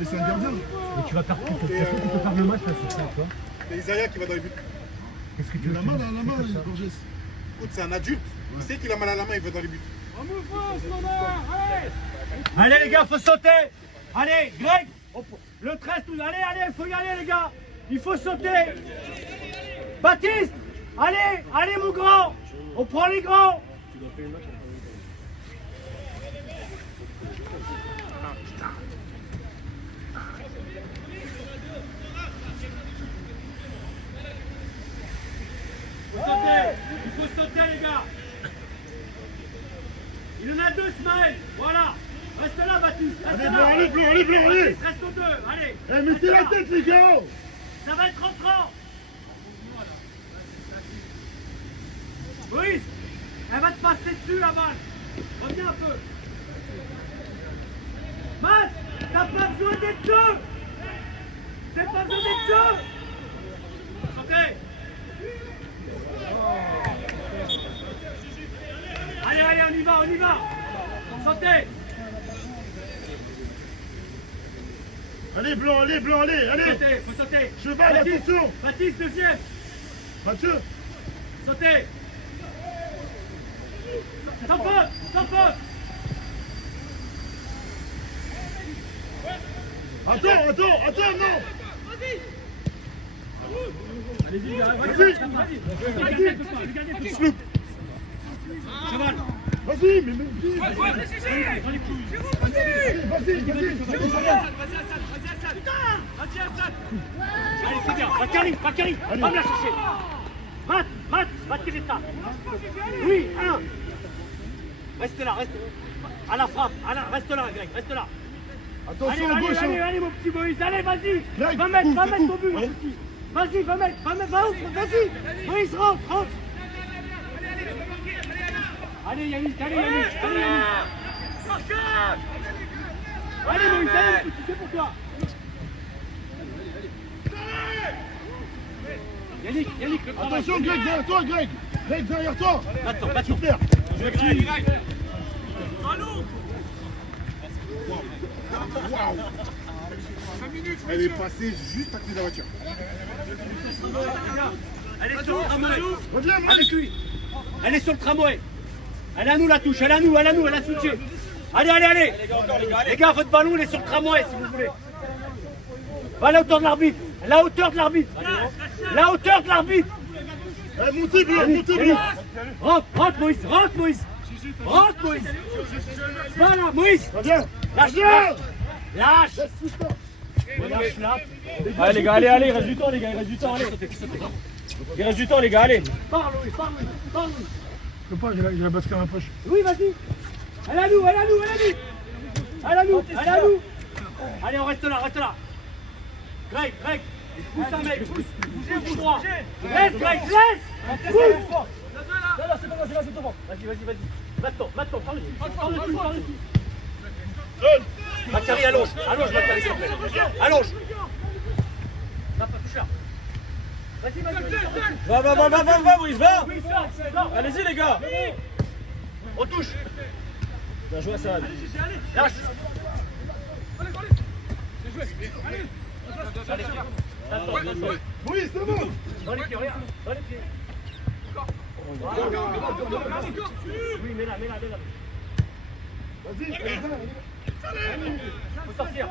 Et c'est un gardien. Et tu vas faire tout. Tu peux faire le match là, c'est ça, toi. C'est Isaiah qui va dans les buts. Qu'est-ce que tu Il veux a mal à la main, faire ça Borges. Écoute, c'est un adulte. Il sait qu'il a mal à la main, il va dans les buts. Allez les gars, faut sauter. Allez, Greg, le 13, tout. Allez, faut y aller les gars. Il faut sauter. Baptiste, allez mon grand. On prend les grands. Il faut sauter les gars. Il en a 2 semaines. Voilà. Reste là Baptiste. Allez, blanc. Baptiste, reste aux 2. Allez. Eh, mettez la tête, les gars. Ça va être rentrant. Louise, elle va te passer dessus la balle. Reviens un peu. Matt, t'as pas besoin d'être 2. T'as pas besoin d'être 2. Santé. Allez, on y va. Santé. Allez, blanc, allez. Faut sauter. Cheval, Baptiste, attention. Baptiste, deuxième. Mathieu. Sautez. Sans faute. Attends, non. Allez-y, gars, Sloop. Cheval. Vas-y, mais Allez, c'est bien. Bakary, va me la chercher. Matt, va tirer ça. Oui, un. Reste là, reste. À la frappe, reste là, Greg, reste là. Attention à gauche. Allez, mon petit Moïse, allez, vas-y. Greg, Va mettre c'est ton but, mon petit. Vas-y, va mettre, vas-y. Moïse, rentre. Allez, Yannick. Allez, Moïse, allez, mon petit, c'est pour toi. Yannick, le travail. Attention, Greg, derrière toi, Greg. Greg, derrière toi. Attends. Super. Waouh. Elle est passée juste à côté de la voiture. Elle est sur le tramway. Reviens, moi. Avec lui. Elle est sur le tramway. Elle est à nous la touche, elle a soutien. Allez. Les gars, votre ballon, il est sur le tramway si vous voulez. Va à la hauteur de l'arbitre. La hauteur de l'arbitre. Montez bleu. Rentre, Moïse. Voilà, Moïse. Viens. Lâche. Lâche là. Allez les gars, allez, il reste du temps les gars, allez. Il reste du temps les gars, allez. Parle, Louis. Je sais pas, j'ai la basket dans ma poche. Oui, vas-y. Elle est à nous. Allez, on reste là. Greg, pousse un mec, pousse droit. Laisse, Greg, laisse. Pousse. Là, c'est bon, c'est devant. Vas-y. Maintenant, par dessus. Bakary, allonge, Bakary, s'il te plaît. Allonge. Touche là. Vas-y. Va, Moïse, va. Oui, sors. Allez-y les gars. On touche. Bien joué Hassan. Lâche. Oui, c'est bon. Dans les pieds, regarde. Oui, mets-la. Vas-y. Faut sortir.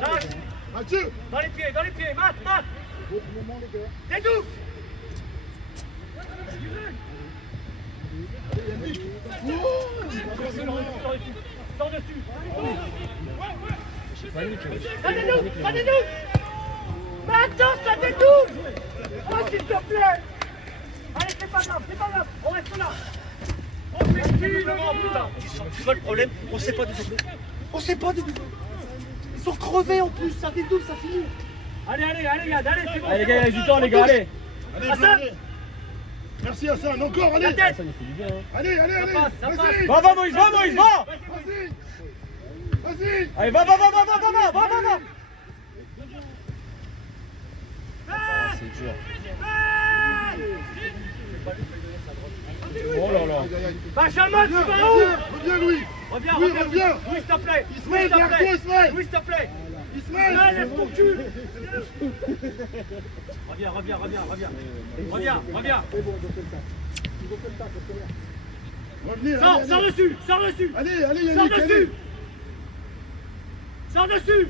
Lâche. Mathieu. Dans les pieds. Matt. Dédou. Sors dessus. Ça dédouble. Mais attends, ça dédouble. Oh, s'il te plaît. Allez, c'est pas grave. On reste là. On fait putain. Tu vois le problème? On sait pas dédoubler. Ils sont crevés en plus, ça dédouble, ça finit. Allez, gars, c'est bon. Allez les gars, il reste du temps les gars, allez. Allez, Hassan. bleu. Merci Hassan, encore, allez. La tête. Allez. Ça passe. Vas-y. Va Moïse, va. Vas-y. Allez, va. C'est dur. Oh là là. Benjamin, tu vas où? Reviens, Louis. Reviens. Louis, s'il te plaît. Ismaël, derrière toi, Ismaël. Louis, s'il te plaît. Ismaël. Lève ton cul. Reviens. Revenez, Sors dessus. Allez, Sors Yannick, allez. dessus. Sors dessus.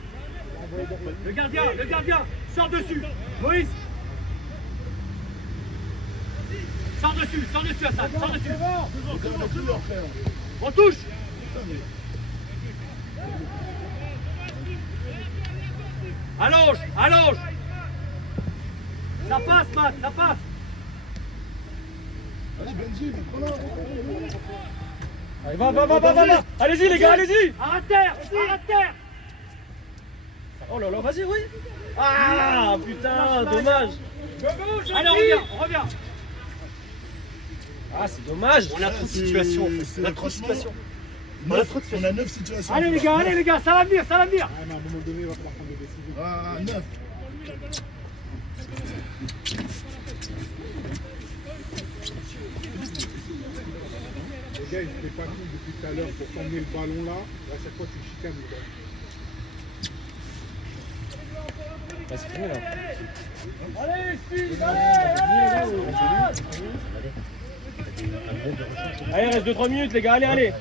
Le gardien, sors dessus. Moïse. Sors dessus, Hassan, sors dessus. On touche. Allonge. Ça passe, Matt, ça passe. Allez, Benji, prends-la. Allez, va. Allez-y les gars, allez-y. Arrête terre. Oh là là, vas-y, oui. Ah putain, dommage. Allez, on revient. Ah, c'est dommage. On a trop de situations. On a 9 situations. Allez les gars, ça va venir. À un moment donné, il va falloir prendre des décisions. 9. Les gars, ils étaient pas cool depuis tout à l'heure pour t'emmener le ballon là. Et à chaque fois, tu chicanes le gars. Ah, c'est fini là. Allez, il reste 2-3 minutes les gars, allez.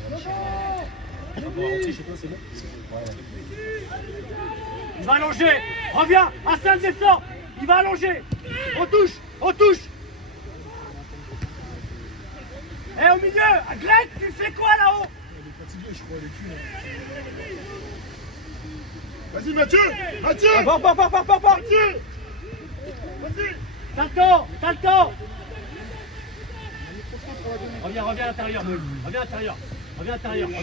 Il va allonger. Reviens. Hassan descend. Il va allonger. On touche. On touche. Et au milieu, Greg, tu fais quoi là-haut? Il est fatigué, je crois, les culs. Vas-y, Mathieu. Mathieu. Pars. Mathieu. Vas-y. T'as le temps. T'as le temps. Reviens à l'intérieur, Moïse. Reviens à l'intérieur. Reviens à l'intérieur. On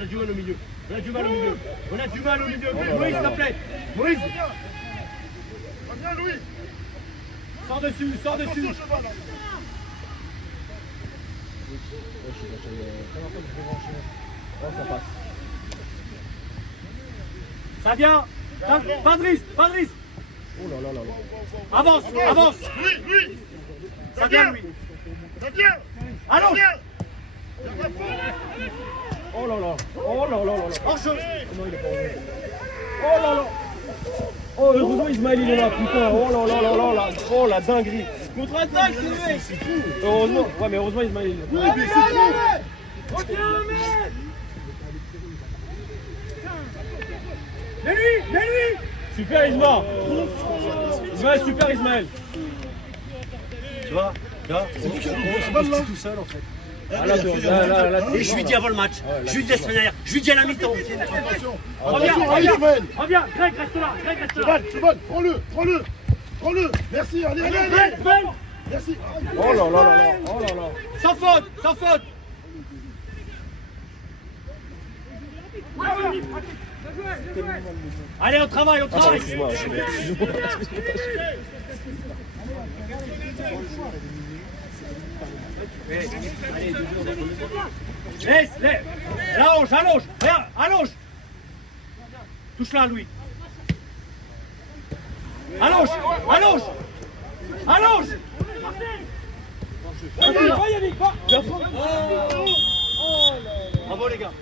a du mal au milieu. On a du mal au milieu. Moïse, s'il te plaît. Moïse. Reviens, Louis. Sors dessus. Attention, cheval. Oh, ça passe. Ça vient. Pas de risque. Oh là là là là. Avance. Louis. Ça vient, lui. Ça vient. Allonge. Oh là là. Hors-jeu. Oh là là. Oh, heureusement Ismaël il est là, putain. Oh là là. Oh la dinguerie. Contre-attaque, c'est lui. Heureusement. Ouais, mais heureusement Ismaël il est là. Oui, mais c'est trop. Mais lui. Super Ismaël. Super Ismaël. Tu vois, C'est qui qui a le ce balle là? tout seul en fait. Ah là, Et je lui dis avant le match, je lui dis la semaine dernière, je lui dis à la mi-temps. Attention. Reviens. Ismaël. Greg, reste là. Cheval, prends-le. Merci, allez. Merci. Oh là là. Sans faute. Allez, on travaille. Excuse-moi. Laisse. Allonge. Regarde, allonge. Touche-la, Louis. Allonge. Va Yannick, va. Bravo, les gars.